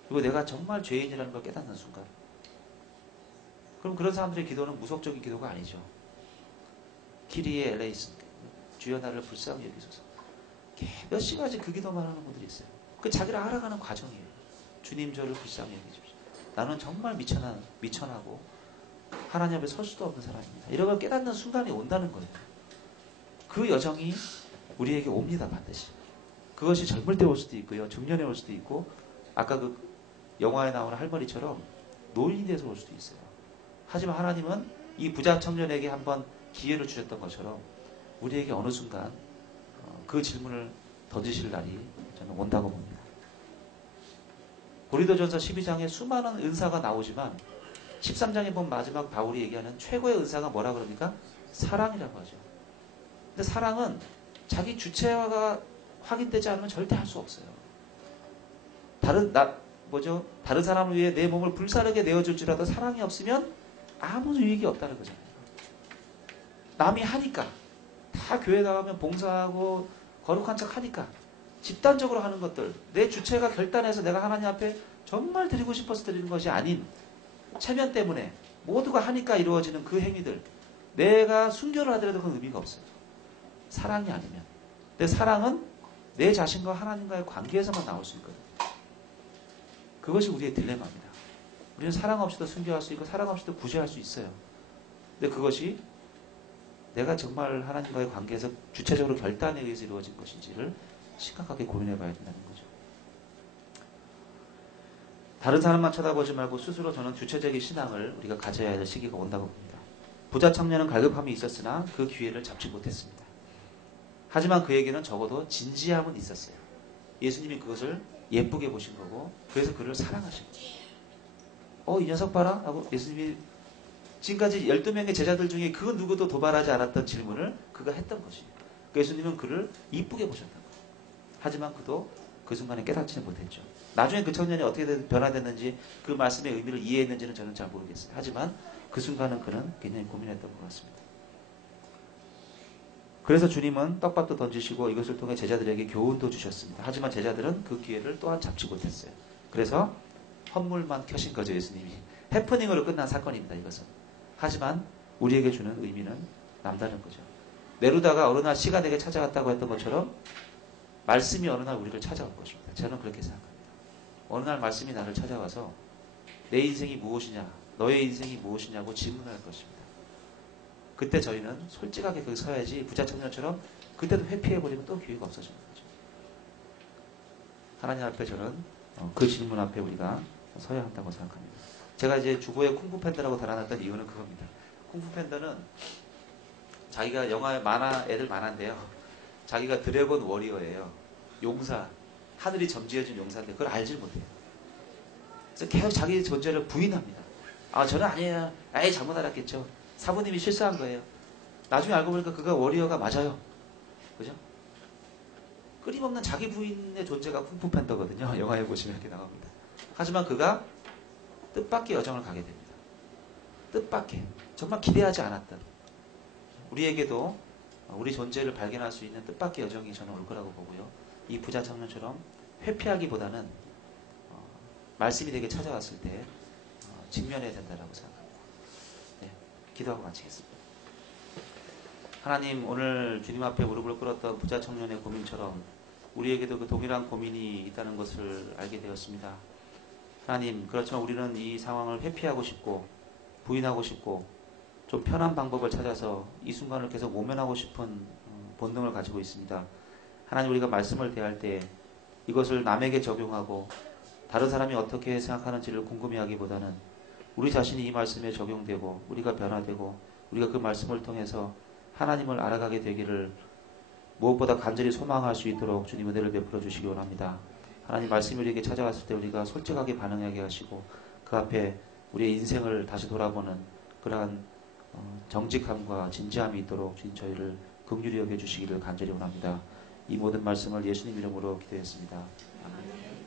그리고 내가 정말 죄인이라는 걸 깨닫는 순간. 그럼 그런 사람들의 기도는 무속적인 기도가 아니죠. 키리에 엘레이슨, 주여 나를 불쌍히 여기소서. 몇십 가지 그 기도만 하는 분들이 있어요. 그 자기를 알아가는 과정이에요. 주님 저를 불쌍히 여기십시오. 나는 정말 미천하고 하나님 앞에 설 수도 없는 사람입니다. 이런 걸 깨닫는 순간이 온다는 거예요. 그 여정이 우리에게 옵니다. 반드시. 그것이 젊을 때 올 수도 있고요. 중년에 올 수도 있고 아까 그 영화에 나오는 할머니처럼 노인이 돼서 올 수도 있어요. 하지만 하나님은 이 부자 청년에게 한번 기회를 주셨던 것처럼 우리에게 어느 순간 그 질문을 던지실 날이 저는 온다고 봅니다. 고린도전서 12장에 수많은 은사가 나오지만 13장에 보면 마지막 바울이 얘기하는 최고의 은사가 뭐라 그럽니까? 사랑이라고 하죠. 근데 사랑은 자기 주체화가 확인되지 않으면 절대 할 수 없어요. 다른 사람을 위해 내 몸을 불사르게 내어줄지라도 사랑이 없으면 아무 유익이 없다는 거잖아요. 남이 하니까, 다 교회 나가면 봉사하고 거룩한 척 하니까, 집단적으로 하는 것들, 내 주체가 결단해서 내가 하나님 앞에 정말 드리고 싶어서 드리는 것이 아닌 체면 때문에 모두가 하니까 이루어지는 그 행위들, 내가 순교를 하더라도 그건 의미가 없어요. 사랑이 아니면. 근데 사랑은 내 자신과 하나님과의 관계에서만 나올 수 있거든요. 그것이 우리의 딜레마입니다. 우리는 사랑 없이도 순교할 수 있고 사랑 없이도 구제할 수 있어요. 근데 그것이 내가 정말 하나님과의 관계에서 주체적으로 결단에 의해서 이루어진 것인지를 심각하게 고민해 봐야 된다는 거죠. 다른 사람만 쳐다보지 말고 스스로 저는 주체적인 신앙을 우리가 가져야 할 시기가 온다고 봅니다. 부자 청년은 갈급함이 있었으나 그 기회를 잡지 못했습니다. 하지만 그에게는 적어도 진지함은 있었어요. 예수님이 그것을 예쁘게 보신 거고 그래서 그를 사랑하신 거예요. 이 녀석 봐라 하고 예수님이 지금까지 12명의 제자들 중에 그 누구도 도발하지 않았던 질문을 그가 했던 것이에요. 예수님은 그를 이쁘게 보셨던 거예요. 하지만 그도 그 순간에 깨닫지는 못했죠. 나중에 그 청년이 어떻게 변화됐는지 그 말씀의 의미를 이해했는지는 저는 잘 모르겠어요. 하지만 그 순간은 그는 굉장히 고민했던 것 같습니다. 그래서 주님은 떡밥도 던지시고 이것을 통해 제자들에게 교훈도 주셨습니다. 하지만 제자들은 그 기회를 또한 잡지 못했어요. 그래서 헌물만 켜신 거죠, 예수님이. 해프닝으로 끝난 사건입니다, 이것은. 하지만 우리에게 주는 의미는 남다른 거죠. 네루다가 어느 날 시가 내게 찾아갔다고 했던 것처럼 말씀이 어느 날 우리를 찾아올 것입니다. 저는 그렇게 생각합니다. 어느 날 말씀이 나를 찾아와서 내 인생이 무엇이냐, 너의 인생이 무엇이냐고 질문할 것입니다. 그때 저희는 솔직하게 거기 서야지 부자 청년처럼 그때도 회피해버리면 또 기회가 없어지는 거죠. 하나님 앞에 저는 그 질문 앞에 우리가 서야 한다고 생각합니다. 제가 이제 주보에 쿵푸팬더라고 달아놨던 이유는 그겁니다. 쿵푸팬더는 자기가 영화에 애들 만화인데요. 자기가 드래곤 워리어예요. 용사, 하늘이 점지해준 용사인데 그걸 알질 못해요. 그래서 계속 자기 존재를 부인합니다. 저는 아니에요. 아예 잘못 알았겠죠. 사부님이 실수한 거예요. 나중에 알고 보니까 그가 워리어가 맞아요. 그죠? 끊임없는 자기 부인의 존재가 쿵푸팬더거든요. 영화에 보시면 이렇게 나옵니다. 하지만 그가 뜻밖의 여정을 가게 됩니다. 뜻밖의, 정말 기대하지 않았던 우리에게도 우리 존재를 발견할 수 있는 뜻밖의 여정이 저는 올 거라고 보고요. 이 부자 청년처럼 회피하기보다는 말씀이 되게 찾아왔을 때 직면해야 된다고 생각합니다. 네, 기도하고 마치겠습니다. 하나님, 오늘 주님 앞에 무릎을 꿇었던 부자 청년의 고민처럼 우리에게도 그 동일한 고민이 있다는 것을 알게 되었습니다. 하나님, 그렇지만 우리는 이 상황을 회피하고 싶고 부인하고 싶고 좀 편한 방법을 찾아서 이 순간을 계속 모면하고 싶은 본능을 가지고 있습니다. 하나님, 우리가 말씀을 대할 때 이것을 남에게 적용하고 다른 사람이 어떻게 생각하는지를 궁금해하기보다는 우리 자신이 이 말씀에 적용되고 우리가 변화되고 우리가 그 말씀을 통해서 하나님을 알아가게 되기를 무엇보다 간절히 소망할 수 있도록 주님 은혜를 베풀어 주시기 원합니다. 하나님, 말씀이 우리에게 찾아왔을 때 우리가 솔직하게 반응하게 하시고 그 앞에 우리의 인생을 다시 돌아보는 그러한 정직함과 진지함이 있도록 주님 저희를 긍휼히 여겨주시기를 간절히 원합니다. 이 모든 말씀을 예수님 이름으로 기도했습니다. 아멘.